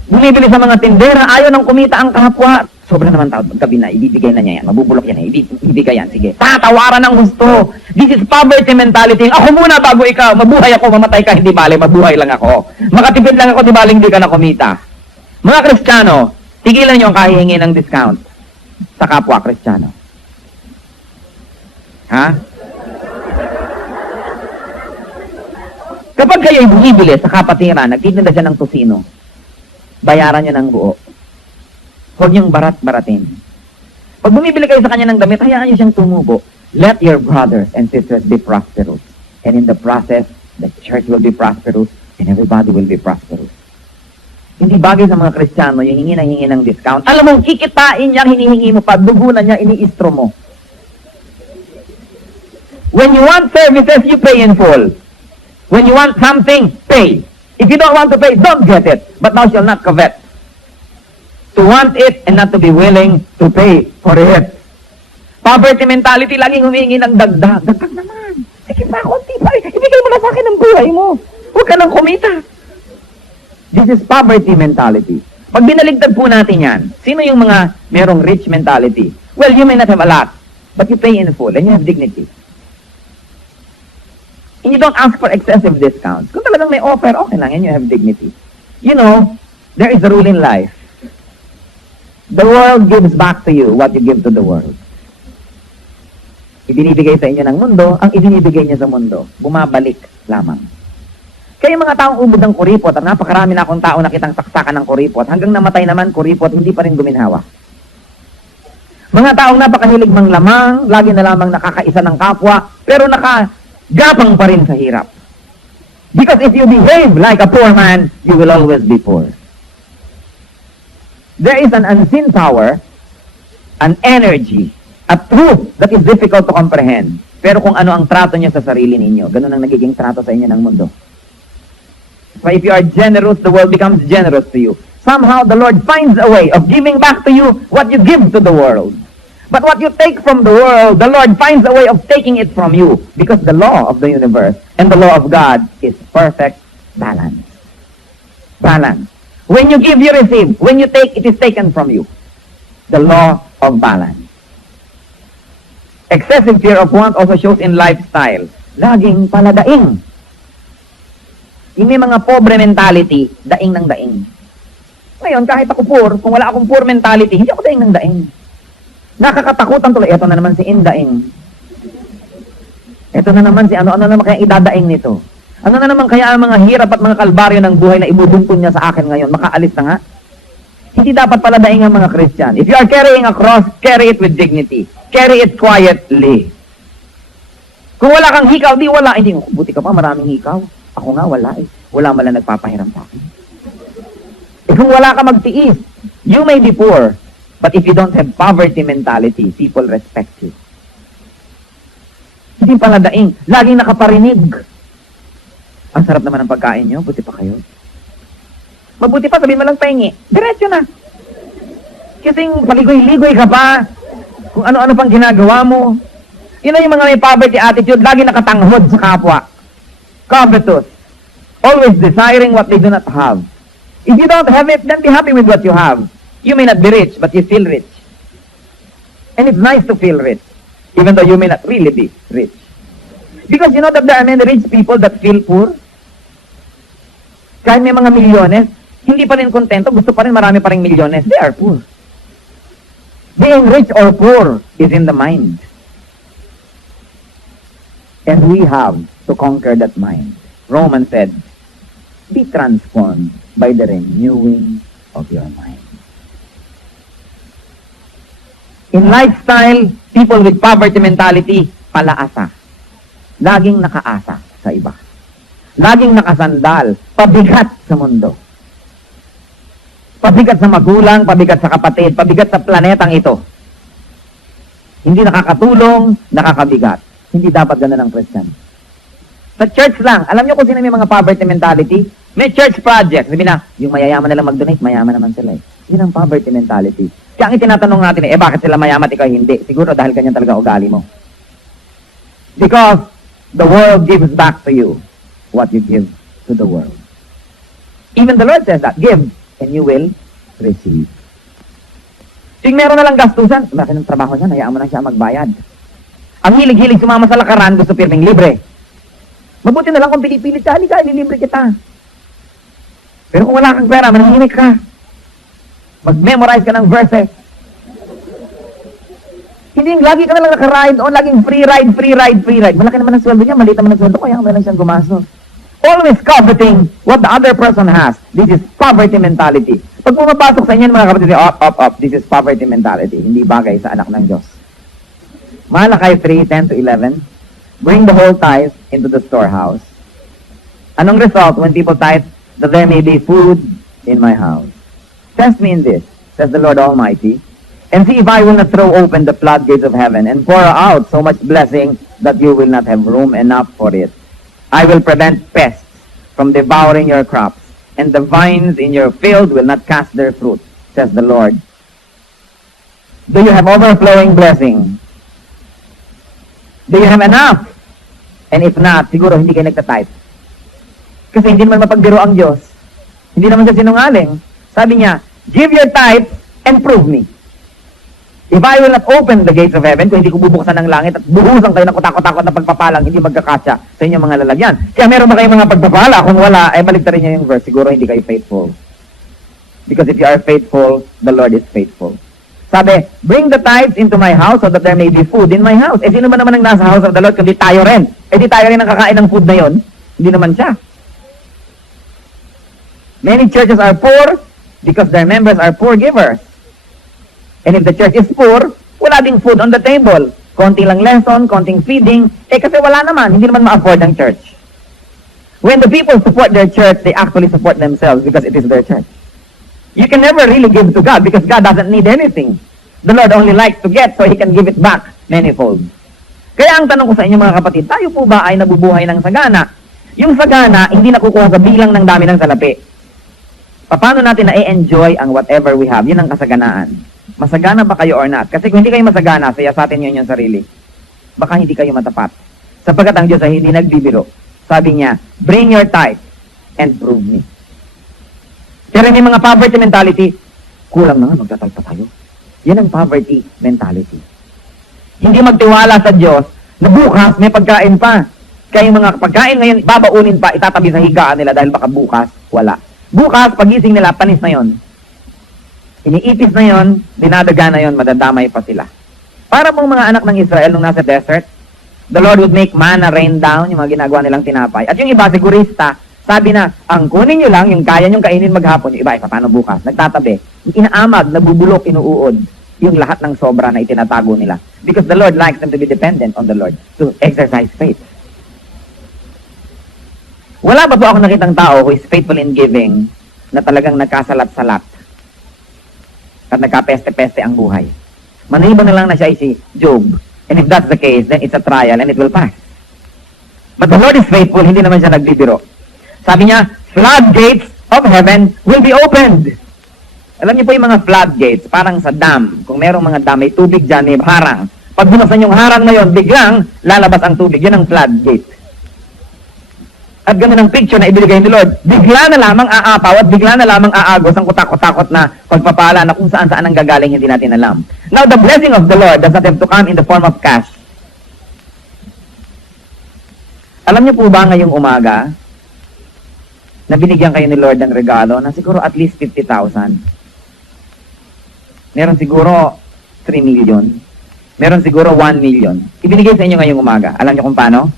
Bumibili sa mga tindera, ayaw nang kumita ang kapwa. Sobra naman tao, gabi na, ibibigay na niya yan. Mabubulok yan eh, ibibigay yan, sige. Tatawaran ng gusto. This is poverty mentality. Ako muna bago ikaw, mabuhay ako, mamatay ka, hindi bale, mabuhay lang ako. Makatipid lang ako, di bale, hindi ka na kumita. Mga Kristiyano, tigilan niyo ang kahihingi ng discount sa kapwa Kristiyano. Ha? Kapag kayo'y bumibili sa kapatiran, nagtitinda siya ng tusino, bayaran niyo ng buo. Huwag niyong barat-baratin. Pag bumibili kayo sa kanya ng damit, hayaan niyo siyang tumubo. Let your brothers and sisters be prosperous. And in the process, the church will be prosperous and everybody will be prosperous. Hindi bagay sa mga Kristiyano yung hingi ng discount. Alam mo, kikitain niya, hinihingi mo pa, dugunan niya, iniistro mo. When you want services, you pay in full. When you want something, pay. If you don't want to pay, don't get it. But thou shalt not covet. To want it and not to be willing to pay for it. Poverty mentality, laging humingi ng dagdag. Dagdag naman. Sige pa, konti pa. Ibigay mo na sa akin ang buhay mo. Huwag ka nang kumita. This is poverty mentality. Pag binaligtad po natin yan, sino yung mga merong rich mentality? Well, you may not have a lot, but you pay in full and you have dignity. And you don't ask for excessive discounts. Kung talagang may offer, okay lang, and you have dignity. You know, there is a rule in life. The world gives back to you what you give to the world. ibinibigay sa inyo ng mundo, ang ibinibigay niya sa mundo, bumabalik lamang. Kaya mga taong ubod ng kuripot, at napakarami na akong tao nakitang saksakan ng kuripot, hanggang namatay naman kuripot, hindi pa rin guminhawa. Mga taong napakahilig manglamang, lagi na lamang nakakaisa ng kapwa, pero nakagapang pa rin sa hirap. Because if you behave like a poor man, you will always be poor. There is an unseen power, an energy, a truth that is difficult to comprehend. Pero kung ano ang trato niya sa sarili ninyo, ganun ang nagiging trato sa inyo ng mundo. So if you are generous, the world becomes generous to you. Somehow the Lord finds a way of giving back to you what you give to the world. But what you take from the world, the Lord finds a way of taking it from you. Because the law of the universe and the law of God is perfect balance. Balance. When you give, you receive. When you take, it is taken from you. The law of balance. Excessive fear of want also shows in lifestyle. Laging paladaing. Yung may mga pobre mentality, daing ng daing. Ngayon, kahit ako poor, kung wala akong poor mentality, hindi ako daing ng daing. Nakakatakutan tuloy. Ito na naman si Indaing. Ito na naman si ano naman kaya idadaing nito. Ano na naman kaya ang mga hirap at mga kalbaryo ng buhay na ibubuntun niya sa akin ngayon, makaalis na nga. Hindi dapat pala daing ang mga Christian. If you are carrying a cross, carry it with dignity. Carry it quietly. Kung wala kang hikaw, di wala. Hindi, buti ka pa, maraming hikaw. Ako nga, wala eh. Wala man lang nagpapahiram sa akin. Eh kung wala ka magtiis, you may be poor, but if you don't have poverty mentality, people respect you. Hindi pala daing. Laging nakaparinig. Ang sarap naman ng pagkain nyo, buti pa kayo. Mabuti pa, sabihin mo lang pahingi. Diretso na. Kasing paligoy-ligoy ka pa. Kung ano-ano pang ginagawa mo. Yun na yung mga may poverty attitude, lagi nakatanghod sa kapwa. Covetous. Always desiring what they do not have. If you don't have it, then be happy with what you have. You may not be rich, but you feel rich. And it's nice to feel rich, even though you may not really be rich. Because you know that there are many rich people that feel poor. Kahit may mga milyones, hindi pa rin kontento, gusto pa rin marami pa rin milyones, they are poor. Being rich or poor is in the mind. And we have to conquer that mind. Romans said, be transformed by the renewing of your mind. In lifestyle, people with poverty mentality, palaasa. Laging nakaasa sa iba. Laging nakasandal, pabigat sa mundo. Pabigat sa magulang, pabigat sa kapatid, pabigat sa planetang ito. Hindi nakakatulong, nakakabigat. Hindi dapat ganun ang Christian. Sa church lang, alam niyo kung sino may mga poverty mentality? May church project. Sabi na, yung mayayaman na lang mag-donate, mayaman naman sila eh. Yun ang poverty mentality. Kaya ang itinatanong natin bakit sila mayaman at ikaw hindi? Siguro dahil ganyan talaga ugali mo. Because the world gives back to you what you give to the world. Even the Lord says that, give and you will receive. Yung meron na lang gastusan, bakit ng trabaho niya, hayaan mo na siya magbayad. Ang hilig-hilig sumama sa lakaran, gusto pirming libre. Mabuti na lang kung pinipilit ka, halika, ililibre kita. Pero kung wala kang pera, manahimik ka. Mag-memorize ka ng verses. Hindi yung lagi ka na lang nakaride o laging free ride, free ride, free ride. Malaki naman ang sweldo niya, maliit naman ang sweldo ko, kaya lang siyang gumastos. Always coveting what the other person has. This is poverty mentality. Pag pumapasok sa inyo mga kapatid, up. This is poverty mentality. Hindi bagay sa anak ng Diyos. Malakay 3:10 to 11. Bring the whole tithe into the storehouse. Anong result when people tithe? That there may be food in my house. Test me in this, says the Lord Almighty, and see if I will not throw open the floodgates of heaven and pour out so much blessing that you will not have room enough for it. I will prevent pests from devouring your crops, and the vines in your field will not cast their fruit, says the Lord. Do you have overflowing blessing? Do you have enough? And if not, siguro hindi kayo nagtatype. Kasi hindi naman mapagbiro ang Diyos. Hindi naman siya sinungaling. Sabi niya, give your tithe and prove me. If I will not open the gates of heaven, kung hindi ko bubuksan ng langit at buhusan kayo ng kutakot-takot na pagpapalang, hindi magkakasya sa inyong mga lalagyan. Kaya meron ba kayong mga pagpapala? Kung wala, ay baligtarin niyo yung verse. Siguro hindi kayo faithful. Because if you are faithful, the Lord is faithful. Sabi, bring the tithes into my house so that there may be food in my house. Eh, sino ba naman ang nasa house of the Lord kundi tayo rin? Eh, di tayo rin ang kakain ng food na yon? Hindi naman siya. Many churches are poor because their members are poor givers. And if the church is poor, wala ding food on the table. Konti lang lesson, konting feeding. Eh, kasi wala naman. Hindi naman ma-afford ang church. When the people support their church, they actually support themselves because it is their church. You can never really give to God because God doesn't need anything. The Lord only likes to get so He can give it back manifold. Kaya ang tanong ko sa inyo mga kapatid, tayo po ba ay nabubuhay ng sagana? Yung sagana, hindi nakukuha sa bilang ng dami ng salapi. Paano natin na-enjoy ang whatever we have? Yun ang kasaganaan. Masagana ba kayo or not? Kasi kung hindi kayo masagana, saya sa atin yun yung sarili. Baka hindi kayo matapat. Sapagkat ang Diyos ay hindi nagbibiro. Sabi niya, bring your tithe and prove me. Pero may mga poverty mentality, kulang na nga, magtatagpa tayo. Yan ang poverty mentality. Hindi magtiwala sa Diyos na bukas may pagkain pa. Kaya yung mga pagkain ngayon, babaunin pa, itatabi sa higaan nila dahil baka bukas, wala. Bukas, pagising nila, panis na yon. Iniipis na yon, dinadaga na yon, madadamay pa sila. Para pong mga anak ng Israel nung nasa desert, the Lord would make manna rain down, yung mga ginagawa nilang tinapay. At yung iba, sigurista, sabi na, ang kunin nyo lang, yung kaya nyong kainin maghapon, yung iba, paano bukas? Nagtatabi. Inaamag, nabubulok, inuuod, yung lahat ng sobra na itinatago nila. Because the Lord likes them to be dependent on the Lord, to exercise faith. Wala ba po ako nakitang tao who is faithful in giving na talagang nagkasalat-salat at nagkapeste-peste ang buhay? Maniban na lang na siya ay si Job. And if that's the case, then it's a trial and it will pass. But the Lord is faithful, hindi naman siya nagbibiro. Sabi niya, floodgates of heaven will be opened. Alam niyo po yung mga floodgates, parang sa dam. Kung merong mga dam, may tubig dyan, may harang. Pag binuksan yung harang na yon, biglang lalabas ang tubig. Yan ang floodgate. At ganun ang picture na ibigay ni Lord. Bigla na lamang aapaw at bigla na lamang aagos ang kutakot-takot na pagpapala na kung saan-saan ang gagaling hindi natin alam. Now, the blessing of the Lord does not have to come in the form of cash. Alam niyo po ba ngayong umaga, na binigyan kayo ni Lord ng regalo na siguro at least 50,000. Meron siguro 3 million. Meron siguro 1 million. Ibinigay sa inyo ngayong umaga. Alam niyo kung paano?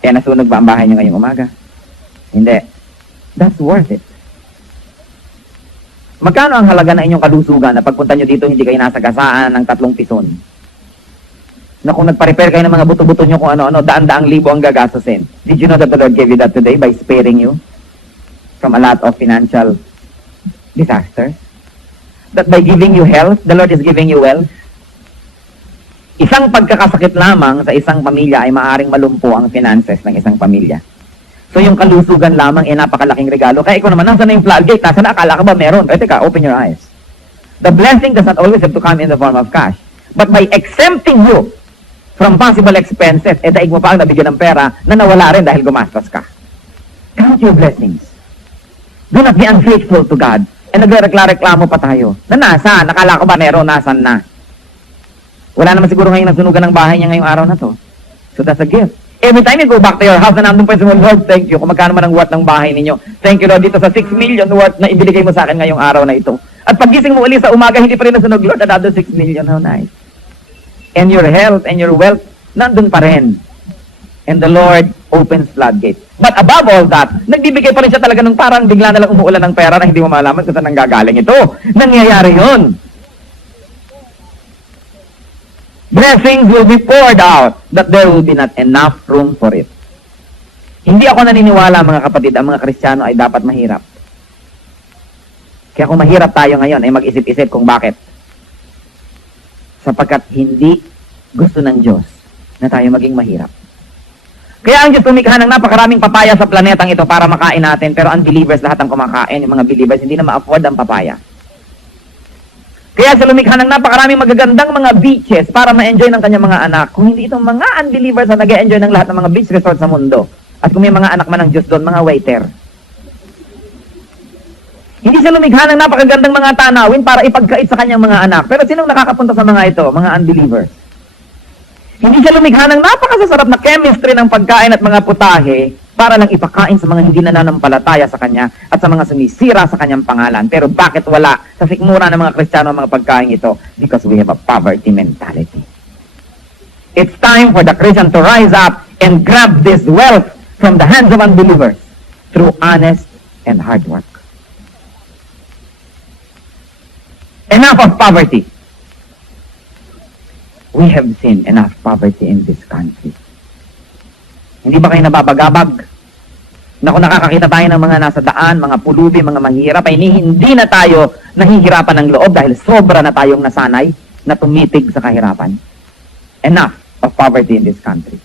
Kaya nasunog ba ang bahay niyo ngayong umaga? Hindi. That's worth it. Magkano ang halaga na inyong kalusugan na pagpunta niyo dito hindi kayo nasagasaan ng 3 pison? Na kung nagpa-repair kayo ng mga buto-buto nyo kung ano-ano, daan-daang libo ang gagastusin. Did you know that the Lord gave you that today by sparing you from a lot of financial disasters? That by giving you health, the Lord is giving you wealth? Isang pagkakasakit lamang sa isang pamilya ay maaaring malumpo ang finances ng isang pamilya. So yung kalusugan lamang ay napakalaking regalo. Kaya ikaw naman, nasa na yung floodgate? Nasa na? Akala ka ba meron? Pwede ka, open your eyes. The blessing does not always have to come in the form of cash. But by exempting you from possible expenses, daig mo pa ang nabigyan ng pera na nawala rin dahil gumastos ka. Count your blessings. Do not be unfaithful to God. Nagreklamo pa tayo. Nasaan? Nakala ko ba meron? Nasaan na? Wala naman siguro ngayon nasunugan ng bahay niya ngayong araw na to. So that's a gift. Every time you go back to your house na nandun pa yung Lord, thank you. Kung magkano man ang worth ng bahay ninyo. Thank you, Lord, dito sa 6 million worth na ibinigay mo sa akin ngayong araw na ito. At pagising mo uli sa umaga, hindi pa rin nasunog, Lord, another 6 million. How nice. And your health and your wealth, nandun pa rin. And the Lord opens floodgates. But above all that, nagbibigay pa rin siya talaga ng parang bigla na lang umuulan ng pera na hindi mo malaman kung saan nanggagaling ito. Nangyayari yun. Blessings will be poured out, that there will be not enough room for it. Hindi ako naniniwala, mga kapatid, ang mga Kristiyano ay dapat mahirap. Kaya kung mahirap tayo ngayon, ay mag-isip-isip kung bakit. Sapagkat hindi gusto ng Diyos na tayo maging mahirap. Kaya ang Diyos lumikha ng napakaraming papaya sa planetang ito para makain natin, pero unbelievers lahat ang kumakain, yung mga believers hindi na ma-afford ang papaya. Kaya sa lumikha ng napakaraming magagandang mga beaches para ma-enjoy ng kanyang mga anak, kung hindi itong mga unbelievers na nag-enjoy ng lahat ng mga beach resort sa mundo, at kung may mga anak man ng Diyos doon, mga waiter. Hindi siya lumikha ng napakagandang mga tanawin para ipagkait sa kanyang mga anak. Pero sinong nakakapunta sa mga ito? Mga unbelievers. Hindi siya lumikha ng napakasasarap na chemistry ng pagkain at mga putahe para lang ipakain sa mga hindi nananampalataya sa Kanya at sa mga sumisira sa Kanyang pangalan. Pero bakit wala sa sikmura ng mga Kristiyano ang mga pagkain ito? Because we have a poverty mentality. It's time for the Christian to rise up and grab this wealth from the hands of unbelievers through honest and hard work. Enough of poverty. We have seen enough poverty in this country. Hindi ba kayo nababagabag? Naku, nakakakita tayo ng mga nasa daan, mga pulubi, mga mahirap, ay hindi na tayo nahihirapan ng loob dahil sobra na tayong nasanay na tumitig sa kahirapan. Enough of poverty in this country.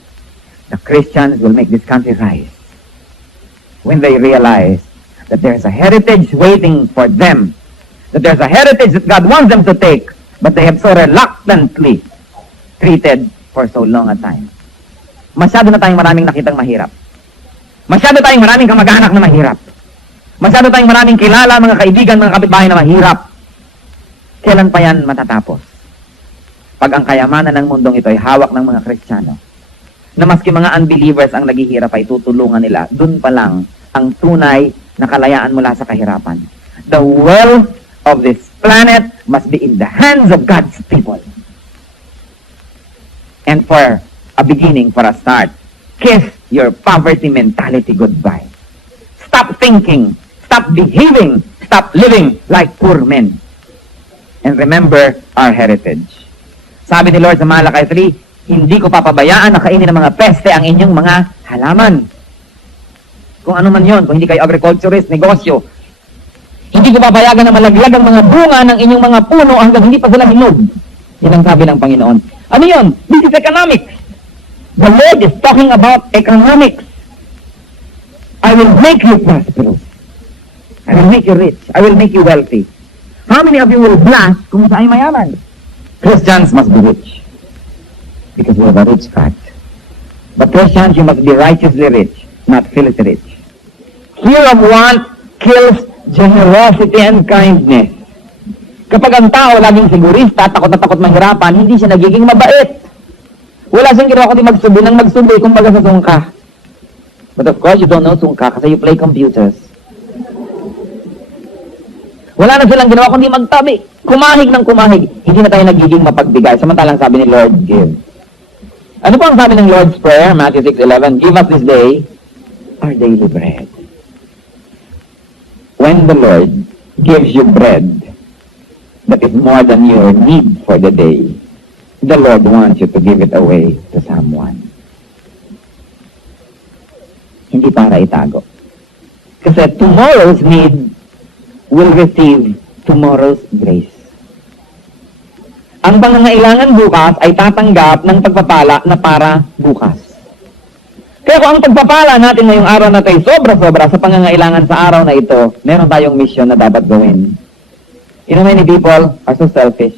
The Christians will make this country rise when they realize that there's a heritage waiting for them, that there's a heritage that God wants them to take, but they have so reluctantly treated for so long a time. Masyado na tayong maraming nakitang mahirap. Masyado tayong maraming kamag-anak na mahirap. Masyado tayong maraming kilala, mga kaibigan, mga kapitbahay na mahirap. Kailan pa yan matatapos? Pag ang kayamanan ng mundong ito ay hawak ng mga Kristiyano, na maski mga unbelievers ang naghihirap ay tutulungan nila, dun pa lang ang tunay na kalayaan mula sa kahirapan. The wealth of this planet must be in the hands of God's people. And for a beginning, for a start, kiss your poverty mentality goodbye. Stop thinking, stop behaving, stop living like poor men. And remember our heritage. Sabi ni Lord sa Malakay 3, hindi ko papabayaan na kainin ng mga peste ang inyong mga halaman. Kung ano man yon, kung hindi kayo agriculturist, negosyo, hindi ko papayagan na malaglag ang mga bunga ng inyong mga puno hanggang hindi pa sila hinog. Yan ang sabi ng Panginoon. Ano yon? This is economics. The Lord is talking about economics. I will make you prosperous. I will make you rich. I will make you wealthy. How many of you will blush kung saan mayaman? Christians must be rich. Because we have a rich fact. But Christians, you must be righteously rich, not filthy rich. Fear of want kills generosity and kindness. Kapag ang tao laging sigurista, takot na takot mahirapan, hindi siya nagiging mabait. Wala siyang ginawa kundi magsubi ng magsubi, kumbaga sa sungka. But of course, you don't know sungka kasi you play computers. Wala na silang ginawa kundi magtabi. Kumahig ng kumahig. Hindi na tayo nagiging mapagbigay. Samantalang sabi ni Lord, give. Ano po ang sabi ng Lord's Prayer, Matthew 6:11? Give us this day our daily bread. When the Lord gives you bread that is more than your need for the day, the Lord wants you to give it away to someone. Hindi para itago. Kasi tomorrow's need will receive tomorrow's grace. Ang pangangailangan bukas ay tatanggap ng pagpapala na para bukas. Kaya kung ang pagpapala natin ngayong araw na ito ay sobra-sobra sa pangangailangan sa araw na ito, meron tayong mission na dapat gawin. You know, many people are so selfish.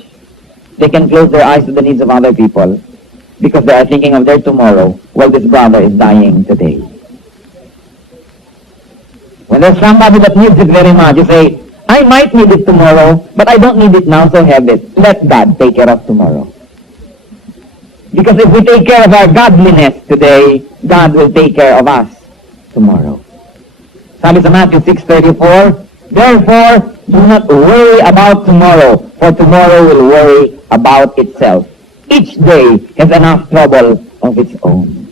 They can close their eyes to the needs of other people because they are thinking of their tomorrow while this brother is dying today. When there's somebody that needs it very much, you say, I might need it tomorrow, but I don't need it now, so have it. Let God take care of tomorrow. Because if we take care of our godliness today, God will take care of us tomorrow. Sabi sa Matthew 6:34, therefore, do not worry about tomorrow, for tomorrow will worry about itself. Each day has enough trouble of its own.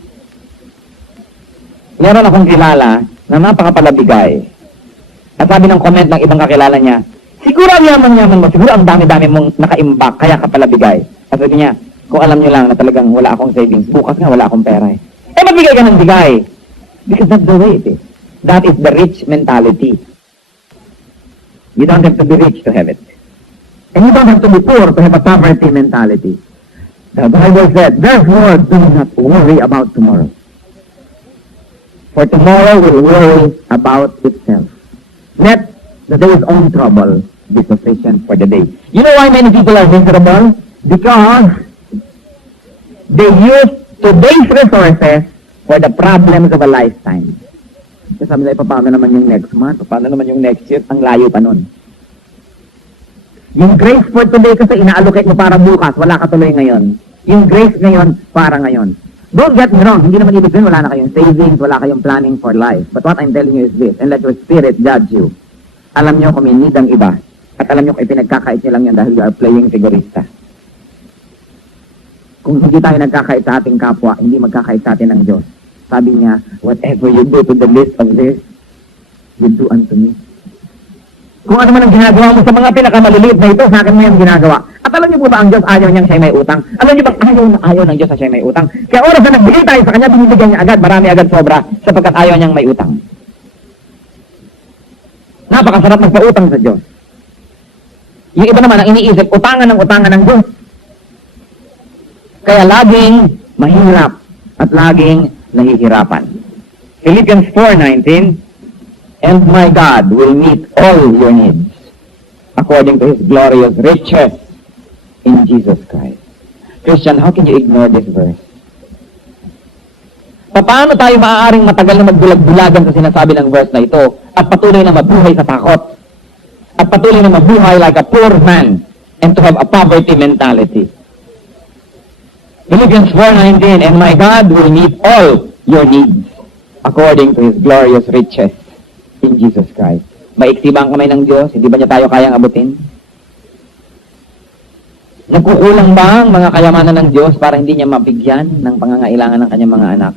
Meron akong kilala na napakapalabigay. At sabi ng comment ng ibang kakilala niya, siguro ang yaman-yaman mo, siguro ang dami-dami mong nakaimbak, kaya ka palabigay. At sabi niya, kung alam niyo lang na talagang wala akong savings, bukas nga wala akong pera eh. Eh, magbigay ka ng bigay. Because that's the way it is. That is the rich mentality. You don't have to be rich to have it. And you don't have to be poor to have a poverty mentality. The Bible said, therefore, do not worry about tomorrow. For tomorrow will worry about itself. Let the day's own trouble be sufficient for the day. You know why many people are miserable? Because they use today's resources for the problems of a lifetime. Kasi sabi nila, paano naman yung next month? Paano naman yung next year? Ang layo pa nun. Yung grace for today kasi ina-allocate mo para bukas, wala ka tuloy ngayon. Yung grace ngayon, para ngayon. Don't get me wrong, hindi naman ibig sabihin wala na kayong savings, wala kayong planning for life. But what I'm telling you is this, and let your spirit judge you. Alam nyo kung may need ang iba, at alam nyo kung ipinagkakait nyo lang yan dahil you are playing figurista. Kung hindi tayo nagkakait sa ating kapwa, hindi magkakait sa atin ang Diyos. Sabi niya, whatever you do to the least of this, you do unto me. Kung ano man ang ginagawa mo sa mga pinakamaliliit na ito, sa akin mo yung ginagawa. At alam niyo po ba ang Diyos ayaw niyang siya may utang? Alam niyo ba ayaw ng Diyos na siya may utang? Kaya oras na nagbigay tayo sa kanya, binibigyan niya agad, marami agad sobra, sapagkat ayaw niyang may utang. Napakasarap magpautang sa Diyos. Yung iba naman ang iniisip, utangan ng Diyos. Kaya laging mahirap at laging nahihirapan. Philippians 4:19, and my God will meet all your needs according to His glorious riches in Jesus Christ. Christian, how can you ignore this verse? Paano tayo maaaring matagal na magbulag-bulagan sa sinasabi ng verse na ito at patuloy na mabuhay sa takot? At patuloy na mabuhay like a poor man and to have a poverty mentality. Philippians 4:19, and my God will meet all your needs according to His glorious riches in Jesus Christ. Maiksi ba ang kamay ng Diyos? Hindi ba niya tayo kayang abutin? Nagkukulang ba ang mga kayamanan ng Diyos para hindi niya mabigyan ng pangangailangan ng kanyang mga anak?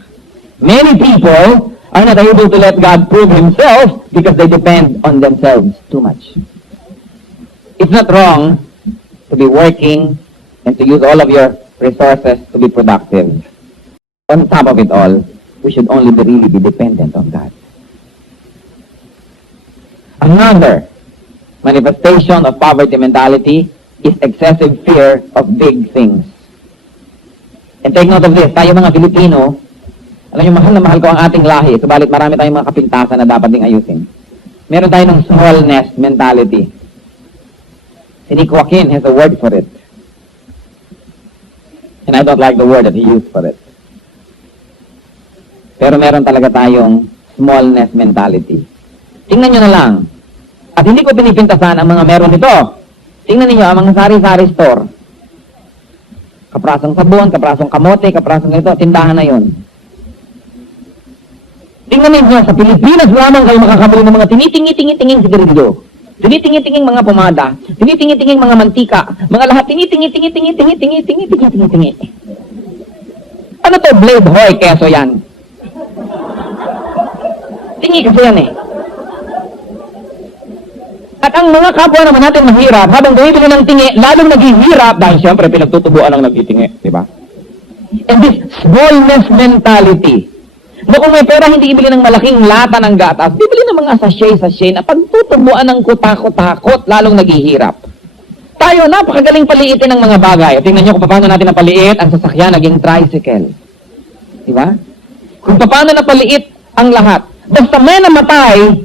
Many people are not able to let God prove Himself because they depend on themselves too much. It's not wrong to be working and to use all of your resources to be productive. On top of it all, we should only really be dependent on God. Another manifestation of poverty mentality is excessive fear of big things. And take note of this, tayo mga Filipino, alam niyo, mahal na mahal ko ang ating lahi, subalit marami tayong mga kapintasan na dapat ding ayusin. Meron tayo ng smallness mentality. Si Nick Joaquin has a word for it. And I don't like the word that he used for it. Pero meron talaga tayong smallness mentality. Tingnan nyo na lang. At hindi ko pinipintasan ang mga meron nito. Tingnan niyo ang mga sari-sari store. Kaprasong sabon, kaprasong kamote, kaprasong ganito, tindahan na yon. Tingnan niyo, sa Pilipinas lamang kayo makakabili ng mga tinitingi-tingi-tinging sigarilyo. Tinitingi-tinging mga pomada, tinitingi-tinging mga mantika, mga lahat tinitingi-tingi-tingi-tingi-tingi-tingi-tingi. Ano to, Blade Hoy, keso yan? Tingi kasi yan eh. At ang mga kapwa naman natin mahirap, habang bumibili ng tingi, lalong naghihirap dahil siyempre pinagtutubuan ang nagtitingi, di ba? And this smallness mentality, na kung may pera, hindi ibili ng malaking lata ng gatas, bibili ng mga sachet-sachet na pagtutubuan ng kutakot-takot, lalong naghihirap. Tayo, napakagaling paliitin ng mga bagay. Tingnan nyo kung paano natin napaliit ang sasakyan, naging tricycle. Di ba? Kung paano napaliit ang lahat. Basta may namatay,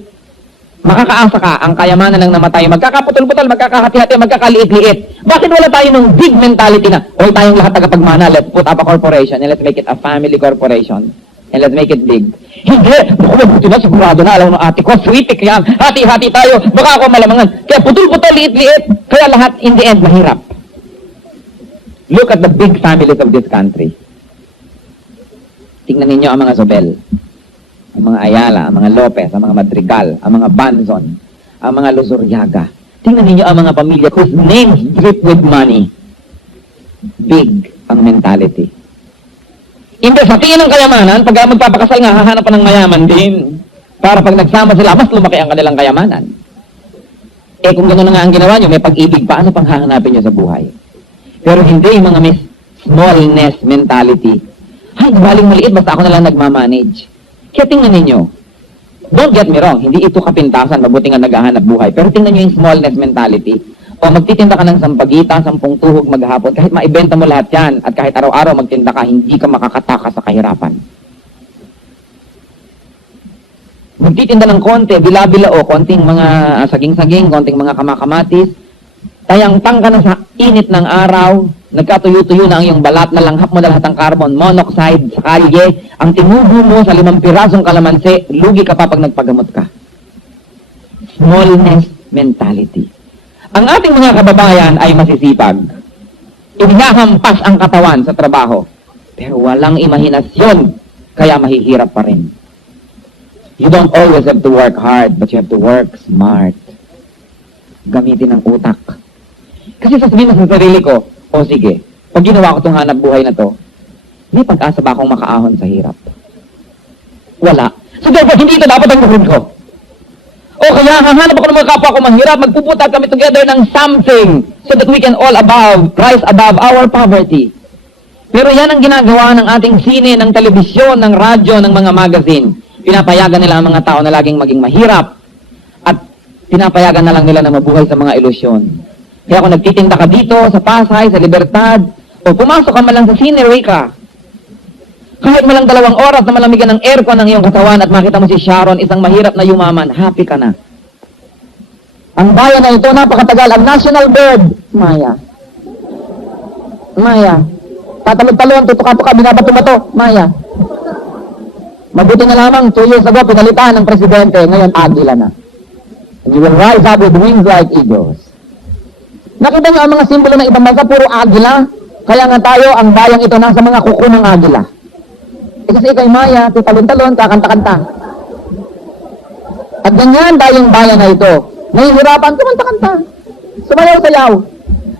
makakaasa ka ang kayamanan ng namatay, magkakaputol-putol, magkakahati-hati, magkakaliit-liit. Bakit wala tayo ng big mentality na, oy, tayong lahat tagapagmana, let's put up a corporation and let's make it a family corporation and let's make it big. Hindi! Naku, mabuti na, sigurado na, alam ng ate ko, sweetik yan, hati-hati tayo, baka ako malamangan. Kaya putol-putol, liit-liit, kaya lahat in the end mahirap. Look at the big families of this country. Tingnan ninyo ang mga Zobel, ang mga Ayala, ang mga Lopez, ang mga Madrigal, ang mga Banzon, ang mga Luzuriaga. Tingnan ninyo ang mga pamilya whose names drip with money. Big ang mentality. Imbes sa tingin ng kayamanan, pag magpapakasal nga, hahanap pa ng mayaman din. Para pag nagsama sila, mas lumaki ang kanilang kayamanan. Eh kung gano'n na nga ang ginawa nyo, may pag-ibig pa, ano pang hahanapin nyo sa buhay? Pero hindi yung mga smallness mentality. Ay, galing maliit, basta ako na lang nagmamanage. Kaya tingnan ninyo, don't get me wrong, hindi ito kapintasan, mabuti nga naghahanap buhay. Pero tingnan nyo yung smallness mentality. O magtitinda ka ng sampagita, 10 tuhog maghapon, kahit maibenta mo lahat yan, at kahit araw-araw magtinda ka, hindi ka makakataka sa kahirapan. Magtitinda ng konti, bila-bila o konting mga saging-saging, konting mga kamakamatis, tayang-tang ka na sa init ng araw, nagkatuyo-tuyo na ang iyong balat, nalanghap mo na lahat ng carbon monoxide sa kalye, ang tinubo mo sa 5 pirasong kalamansi, lugi ka pa pag nagpagamot ka. Smallness mentality. Ang ating mga kababayan ay masisipag. Inihahampas ang katawan sa trabaho. Pero walang imahinasyon, kaya mahihirap pa rin. You don't always have to work hard, but you have to work smart. Gamitin ang utak. Kasi sasabihin mo sa sarili ko, o sige, pag ginawa ko itong hanap buhay na to, may pag-asa ba akong makaahon sa hirap? Wala. So therefore, hindi ito dapat ang gawin ko. O kaya, hahanap ako ng mga kapwa ko mahirap, magpupunta kami together ng something so that we can all rise above our poverty. Pero yan ang ginagawa ng ating sine, ng telebisyon, ng radyo, ng mga magazine. Pinapayagan nila ang mga tao na laging maging mahirap at pinapayagan na lang nila na mabuhay sa mga ilusyon. Kaya kung nagtitinda ka dito, sa Pasay, sa Libertad, o pumasok ka man lang sa sine, Rika, kahit malang 2 oras na malamigan ng aircon ng iyong katawan at makita mo si Sharon, isang mahirap na yumaman, happy ka na. Ang bayan na ito, napakatagal. Ang national bird, Maya. Maya. Tatalon-talon, tutuka-tuka, binabato-bato, Maya. Mabuti na lamang, 2 years ago, pinalitan ng presidente, ngayon, agila na. And you will rise up with wings like eagles. Nakita niyo ang mga simbolo ng ibang bansa, puro agila. Kaya nga tayo, ang bayang ito, nasa mga kuko ng agila. Kasi kay Maya, tutalon-talon, kakanta-kanta. At ganyan tayong bayan na ito. Nahihirapan, kumanta-kanta. Sumayaw-sayaw.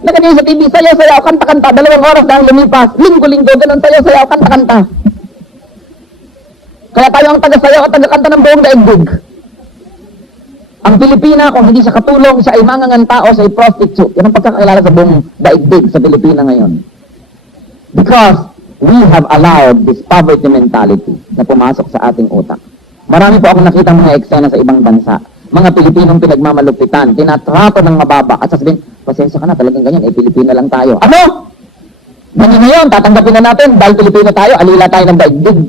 Nakanya sa TV, sayaw-sayaw, kanta-kanta. 2 oras na ang lumipas. Linggo-linggo, ganun, sayaw-sayaw, kanta-kanta. Kaya tayo ang taga-sayaw at taga-kanta ng buong daigdig. Ang Pilipina, kung hindi siya katulong, siya ay manganganta o siya ay prostitute. Yan ang pagkakilala sa buong daigdig sa Pilipina ngayon. Because we have allowed this poverty mentality na pumasok sa ating utak. Marami po akong nakita mga eksena sa ibang bansa. Mga Pilipinong pinagmamalupitan, tinatrato ng mababa, at sasabihin, pasensya ka na, talagang ganyan, Pilipino lang tayo. Ano? Ganyan ngayon, tatanggapin na natin, dahil Pilipino tayo, alila tayo ng daigdig.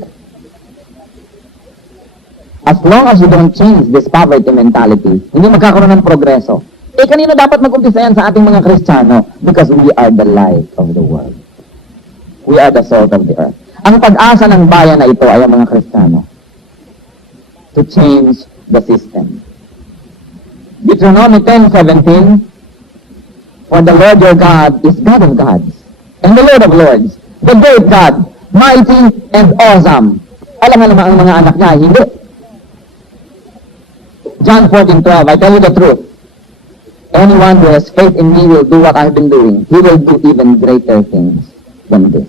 As long as you don't change this poverty mentality, hindi magkakaroon ng progreso. Kanino dapat mag-umpisa yan sa ating mga Kristiyano? Because we are the light of the world. We are the salt of the earth. Ang pag-asa ng bayan na ito ay ang mga Kristiyano. To change the system. Deuteronomy 10:17, for the Lord your God is God of gods, and the Lord of lords, the great God, mighty and awesome. Alam nga naman ang mga anak niya, hindi. John 14:12, I tell you the truth. Anyone who has faith in me will do what I've been doing. He will do even greater things than this.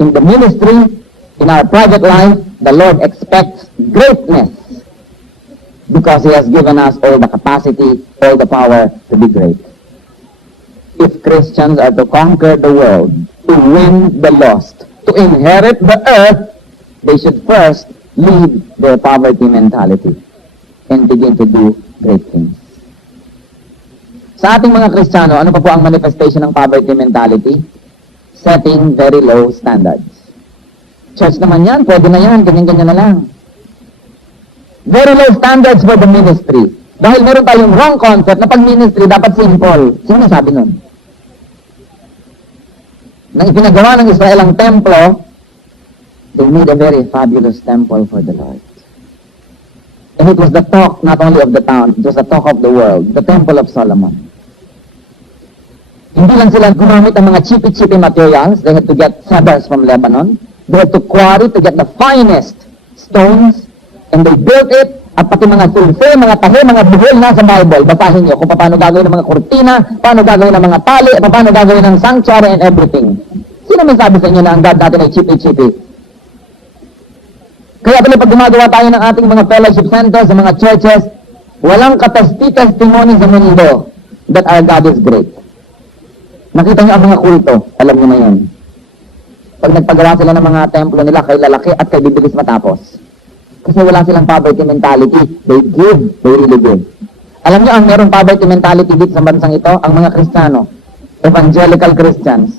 In the ministry, in our private life, the Lord expects greatness because He has given us all the capacity, all the power to be great. If Christians are to conquer the world, to win the lost, to inherit the earth, they should first leave their poverty mentality and begin to do great things. Sa ating mga Kristiyano, ano pa po ang manifestation ng poverty mentality? Setting very low standards. Church naman yan, pwede na yan, ganyan-ganyan na lang. Very low standards for the ministry. Dahil meron tayong wrong concept na pag-ministry dapat simple. Sino nasabi nun? Nang ipinagawa ng Israel ang templo, they made a very fabulous temple for the Lord. And it was the talk not only of the town, it was the talk of the world, the Temple of Solomon. Hindi lang sila gumamit ng mga chippy-chippy materials. They had to get cedars from Lebanon. They had to quarry to get the finest stones. And they built it. At pati mga sulfur, mga tahe, mga buhol na sa Bible. Basahin nyo kung paano gagawin ng mga kurtina, paano gagawin ng mga tali, paano gagawin ng sanctuary and everything. Sino may sabi sa inyo na ang God natin ay chippy-chippy? Kaya pala pag gumagawa tayo ng ating mga fellowship centers, sa mga churches, walang katesti-testimony sa mundo that our God is great. Nakita niyo ang mga kulto, alam niyo na yun. Pag nagpagawa sila ng mga templo nila, kay lalaki at kay bibilis matapos. Kasi wala silang poverty mentality. They give, they really give. Alam niyo ang merong poverty mentality dito sa bansang ito, ang mga Kristiyano, evangelical Christians.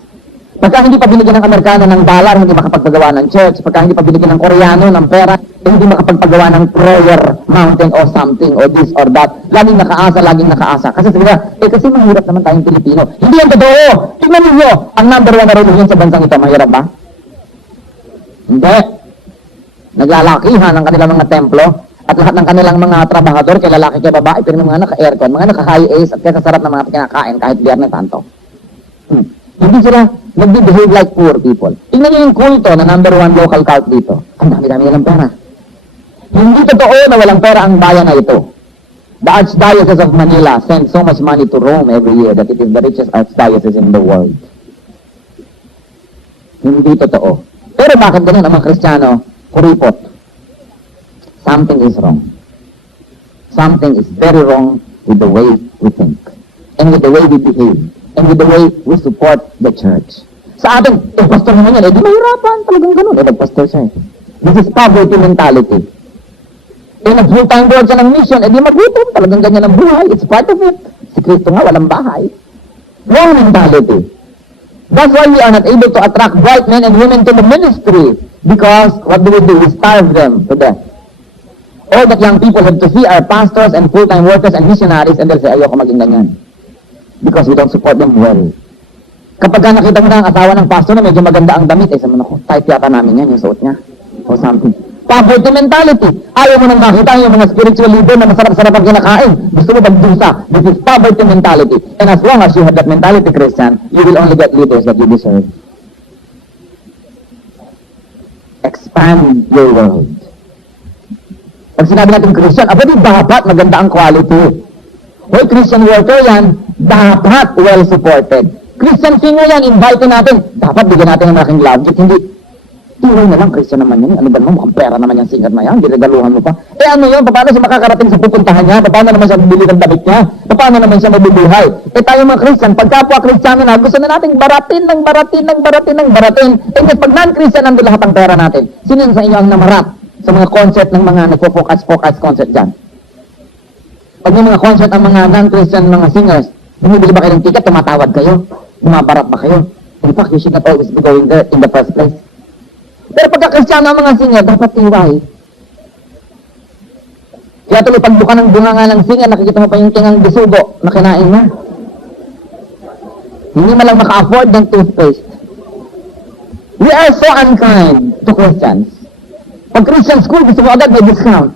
Pagka hindi pa binigyan ng Amerikano ng dollar, hindi makapagpagawa ng church. Pagka hindi pa binigyan ng Koreano ng pera, hindi makapagpagawa ng prayer mountain or something or this or that. Laging nakaasa. Kasi sila, kasi mahirap naman tayong Pilipino. Hindi yan totoo. Tingnan ninyo, ang number 1 na religion sa bansang ito, mahirap ba? Hindi. Naglalakihan ang kanilang mga templo at lahat ng kanilang mga trabahador, kay lalaki, kay babae, pero mga naka-aircon, mga naka-high A's at kaya sarap na mga kinakain kahit Biyernes Santo. Hindi sila nag-behave like poor people. Tingnan niyo yung kulto na number 1 local cult dito. Ang dami-dami nilang pera. Hindi totoo na walang pera ang bayan na ito. The Archdiocese of Manila sends so much money to Rome every year that it is the richest archdiocese in the world. Hindi totoo. Pero bakit ganun ang mga Kristiyano? Kuripot. Something is wrong. Something is very wrong with the way we think. And with the way we behave. And with the way we support the church. Sa atin, pastor naman yan, di mahirapan, talagang ganun. Pastor siya eh. This is poverty mentality. Nag-full-time board siya ng mission, di magutom, talagang ganyan ang buhay. It's part of it. Si Kristo nga, walang bahay. Wrong mentality. That's why we are not able to attract bright men and women to the ministry. Because, what do? We starve them to death. All that young people have to see are pastors and full-time workers and missionaries, and they'll say, ayoko maging ganyan. Because we don't support them well. Kapag nakita mo na ang asawa ng pastor na medyo maganda ang damit, sabi mo, tight yata namin yan, yung suot niya. O something. Poverty mentality. Ayaw mo nang makita yung mga spiritual leader na masarap-sarap ang kinakain. Gusto mo magdusa. This is poverty mentality. And as long as you have that mentality, Christian, you will only get leaders that you deserve. Expand your world. Pag sinabi natin Christian, di dapat maganda ang quality. Hoy, Christian worker yan, dapat well supported. Christian singer yan, invite natin. Dapat bigyan natin ng malaking budget. Hindi, tuloy na lang, Christian naman yan. Ano ba naman, mukhang pera naman yung singer na yan. Diregaluhan mo pa. Ano yun, paano siya makakarating sa pupuntahan niya? Paano naman siya bibili ng damit niya? Paano naman siya mabubuhay? Tayo mga Christian, pag kapwa Kristiyano na, gusto na natin baratin. Pag non-Christian, nandun lahat ang pera natin. Sino sa inyo ang namarat sa mga concert ng mga nagpo-focus concert dyan? Pag may mga concert ang mga non-Christian mga singers, bumibili ba kayo ng ticket, tumatawad kayo? Bumabarat ba kayo? In fact, you should not always be going there in the first place. Pero pagka-Kristiyano ang mga singer, dapat iway. Kaya tuloy, pagbuka ng bunga nga ng singer, nakikita mo pa yung tingang bisugo na kinain mo. Hindi man lang maka-afford ng toothpaste. We are so unkind to Christians. Pag Christian school, gusto mo agad may discount.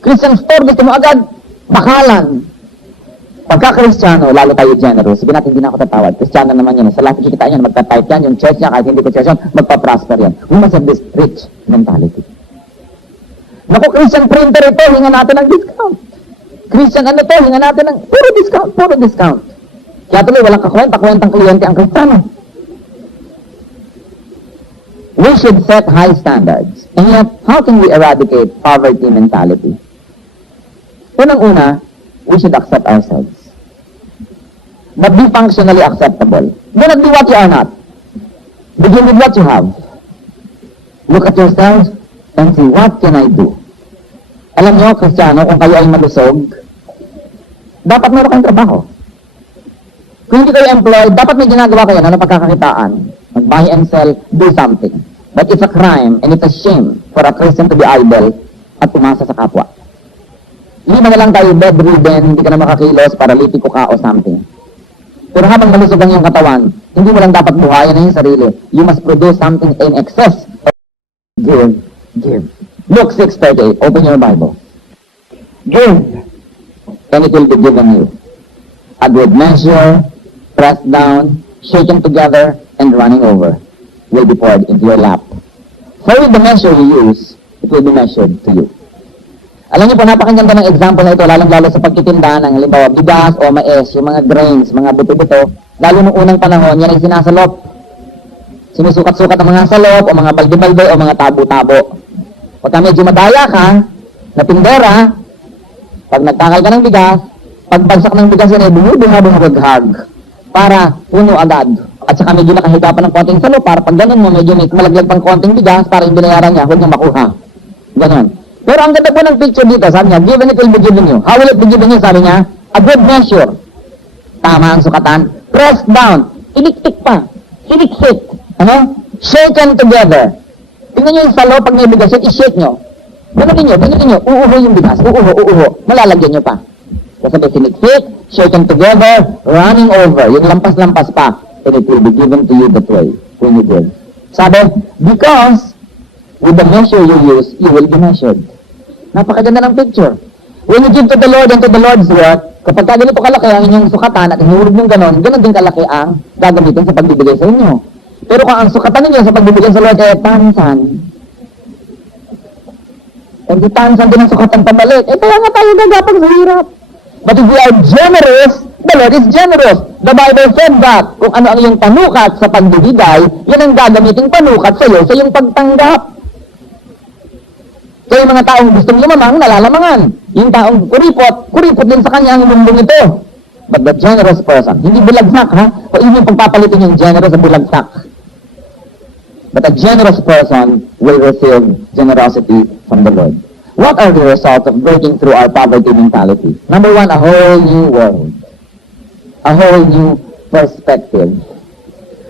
Christian store, gusto mo agad bakalan. Pagka-Kristiyano, lalo tayo generous. Sige natin, hindi na ako tatawad. Kristiyano naman yan. Sa lahat kikita yan, magta-type yan. Yung church niya, kahit hindi ko church yan, magpa-prosper yan. We must have this rich mentality. Naku, Christian printer ito, hinga natin ng discount. Christian ano to, hinga natin ng puro discount. Kaya tuloy, walang kakwenta-kwentang kliyente ang Kristiyano. We should set high standards. And yet, how can we eradicate poverty mentality? Unang-una, we should accept ourselves. But be functionally acceptable. Do not be what you are not. Begin with what you have. Look at yourself and see, what can I do? Alam niyo, Kristiyano, kung kayo ay malusog, dapat meron kayong trabaho. Kung hindi kayo employed, dapat may ginagawa kayo na pagkakakitaan. Mag-buy and sell, do something. But it's a crime and it's a shame for a Christian to be idle at pumasa sa kapwa. Hindi na lang tayo bedridden, hindi ka na makakilos, paralitiko ka o something. Pero habang malusog ang iyong katawan, hindi mo lang dapat buhayan na yung sarili. You must produce something in excess. Give. Luke 6:38. Open your Bible. Give, and it will be given you. A good measure, pressed down, shaken together, and running over, will be poured into your lap. For with the measure you use, it will be measured to you. Alam niyo po, napakaganda ng example na ito, lalong-lalo sa pagtitinda ng halimbawa bigas o mais, yung mga grains, mga buto-buto, lalo nung unang panahon, yan ay sinasalop. Sinusukat-sukat ang mga salop, o mga balde-balde, o mga tabo-tabo. Pagka medyo madaya ka, na tindera, pag nagtakal ka ng bigas, pagbagsak ng bigas yan ay bumubuhag para puno agad. At saka medyo nakahiga pa ng konting salop, para pag ganun mo, medyo may malaglag pang konting bigas, para yung binayaran niya, huwag niya makuha. Ganon. Pero ang ganda po ng picture dito, sabi niya, given it will be given you. How will it be given you? Sabi niya, a good measure. Tama ang sukatan. Pressed down. Iliktik pa. Iliksik. Ano? Shaken together. Tingnan niyo yung salo, pag may bigas yun, i-shake niyo. Ganun niyo. Uuho yung bigas. Uuho. Malalagyan niyo pa. Kasi siniksik, shaken together, running over. Yung lampas-lampas pa. And it will be given to you that way when you give. Sabi, because with the measure you use, you will be measured. Napakaganda ng picture. When you give to the Lord and to the Lord's work, Kapag ka ganito kalaki ang inyong sukatan at hinurog nyo ganon din kalaki ang gagamitin sa pagbibigay sa inyo. Pero kung ang sukatan ninyo sa pagbibigay sa Lord ay tansan, hindi tansan din ang sukatan pabalik, kaya nga tayo gagapag sa hirap. But if we are generous, the Lord is generous. The Bible said that kung ano ang iyong panukat sa pagbibigay, yan ang gagamiting panukat sa iyo sa iyong pagtanggap. Kaya yung mga taong gustong lumamang, nalalamangan. Yung taong kuripot din sa kanya ang lumbong ito. But the generous person, hindi bulagsak ha? O hindi pagpapalitin yung generous sa bulagsak. But a generous person will receive generosity from the Lord. What are the results of breaking through our poverty mentality? Number one, a whole new world. A whole new perspective.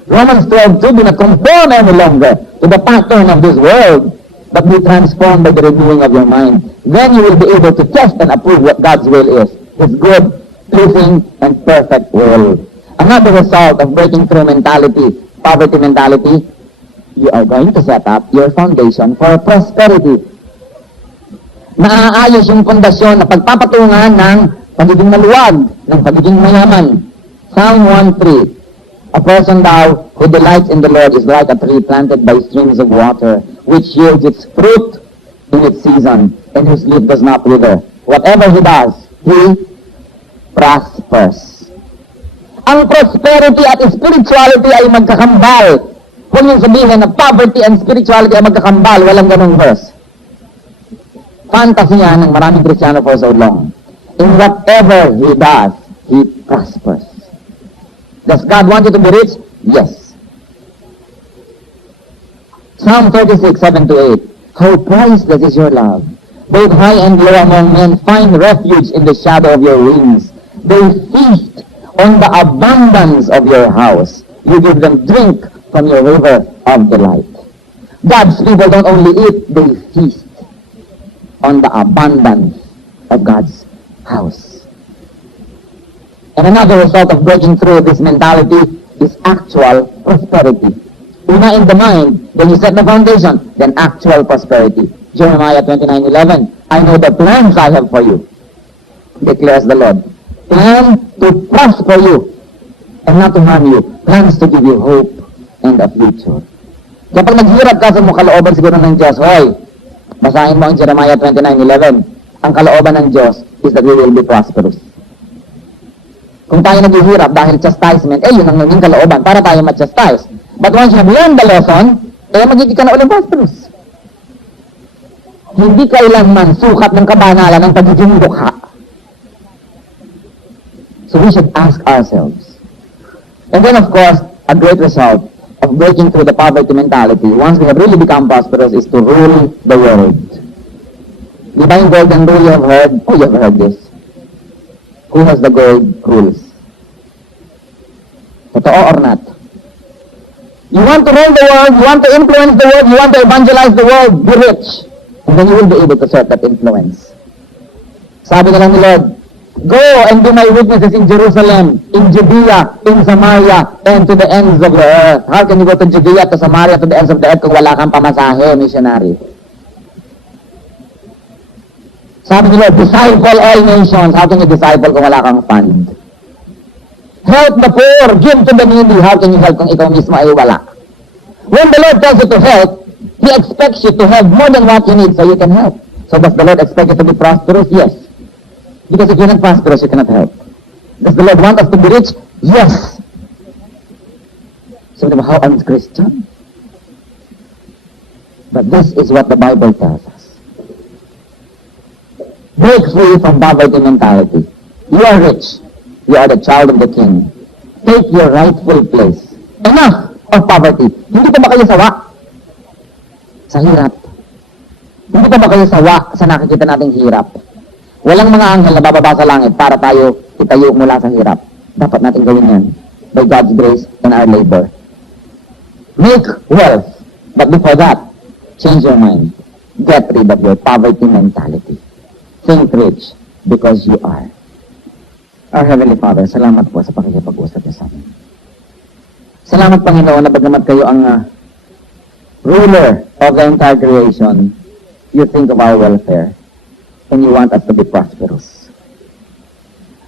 Romans 12:2, do not conform any longer to the pattern of this world, but be transformed by the renewing of your mind. Then you will be able to test and approve what God's will is, His good, pleasing, and perfect will. Another result of breaking through poverty mentality, you are going to set up your foundation for prosperity. Naaayos yung pundasyon na pagpapatungan ng pagiging maluwag, ng pagiging mayaman. Psalm 1:3, a person thou who delights in the Lord is like a tree planted by streams of water, which yields its fruit in its season, and whose leaf does not wither. Whatever he does, he prospers. Ang prosperity at spirituality ay magkakambal. Huwag yung sabihin na poverty and spirituality ay magkakambal. Walang ganong verse. Fantasy yan ng maraming Kristiyano for so long. In whatever he does, he prospers. Does God want you to be rich? Yes. Psalm 36:7-8. How priceless is your love. Both high and low among men find refuge in the shadow of your wings. They feast on the abundance of your house. You give them drink from your river of delight. God's people don't only eat, they feast on the abundance of God's house. And another result of breaking through this mentality is actual prosperity. Una in the mind, when you set the foundation, then actual prosperity. Jeremiah 29:11, I know the plans I have for you, declares the Lord. Plan to prosper you and not to harm you. Plans to give you hope and a future. Kapag naghirap ka sa mga kalooban siguro ng Diyos, hoy, basahin mo ang Jeremiah 29:11. Ang kalooban ng Diyos is that we will be prosperous. Kung tayo naghihirap dahil chastisement, yun ang naging kalooban para tayo ma-chastise. But once you have learned the lesson, magiging ka na ulit prosperous. Hindi kailanman sukat ng kabanalan ng pagiging dukha. So we should ask ourselves. And then of course, a great result of breaking through the poverty mentality, once we have really become prosperous, is to rule the world. Di ba yung golden rule you have heard? Oh, you have heard this. Who has the gold rules? Totoo or not? You want to rule the world, you want to influence the world, you want to evangelize the world, be rich. And then you will be able to serve that influence. Sabi na lang ni Lord, go and be my witnesses in Jerusalem, in Judea, in Samaria, and to the ends of the earth. How can you go to Judea, to Samaria, to the ends of the earth kung wala kang pamasahe, missionary? Sabi nila, disciple all nations. How can you disciple kung wala kang fund? Help the poor, give to the needy. How can you help kung ikaw mismo ay wala? When the Lord tells you to help, He expects you to have more than what you need so you can help. So does the Lord expect you to be prosperous? Yes. Because if you're not prosperous, you cannot help. Does the Lord want us to be rich? Yes. So how un-Christian? But this is what the Bible tells us. Break free from poverty mentality. You are rich. You are the child of the King. Take your rightful place. Enough of poverty. Hindi pa ba kayo sawa sa hirap? Hindi pa ba kayo sawa sa nakikita nating hirap? Walang mga anghel na bababa sa langit para tayo itayo mula sa hirap. Dapat natin gawin yan by God's grace and our labor. Make wealth. But before that, change your mind. Get rid of your poverty mentality. Think rich because you are. Our Heavenly Father, salamat po sa pakikipag-usap niyo sa amin. Salamat, Panginoon, na bagamat kayo ang ruler of the entire creation, you think of our welfare and you want us to be prosperous.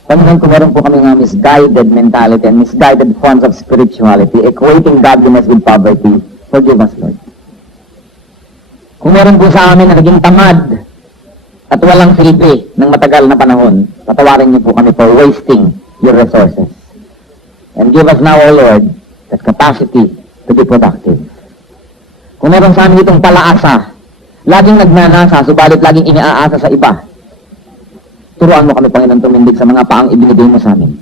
Panginoon, kung meron po kami nga misguided mentality and misguided forms of spirituality, equating godliness with poverty, forgive us, Lord. Kung meron po sa amin na naging tamad at walang silbi ng matagal na panahon, patawarin niyo po kami for wasting your resources. And give us now, O Lord, that capacity to be productive. Kung meron sa amin itong palaasa, laging nagnanasa, subalit laging iniaasa sa iba, turuan mo kami, Panginoon, tumindig sa mga paang ibinigay mo sa amin.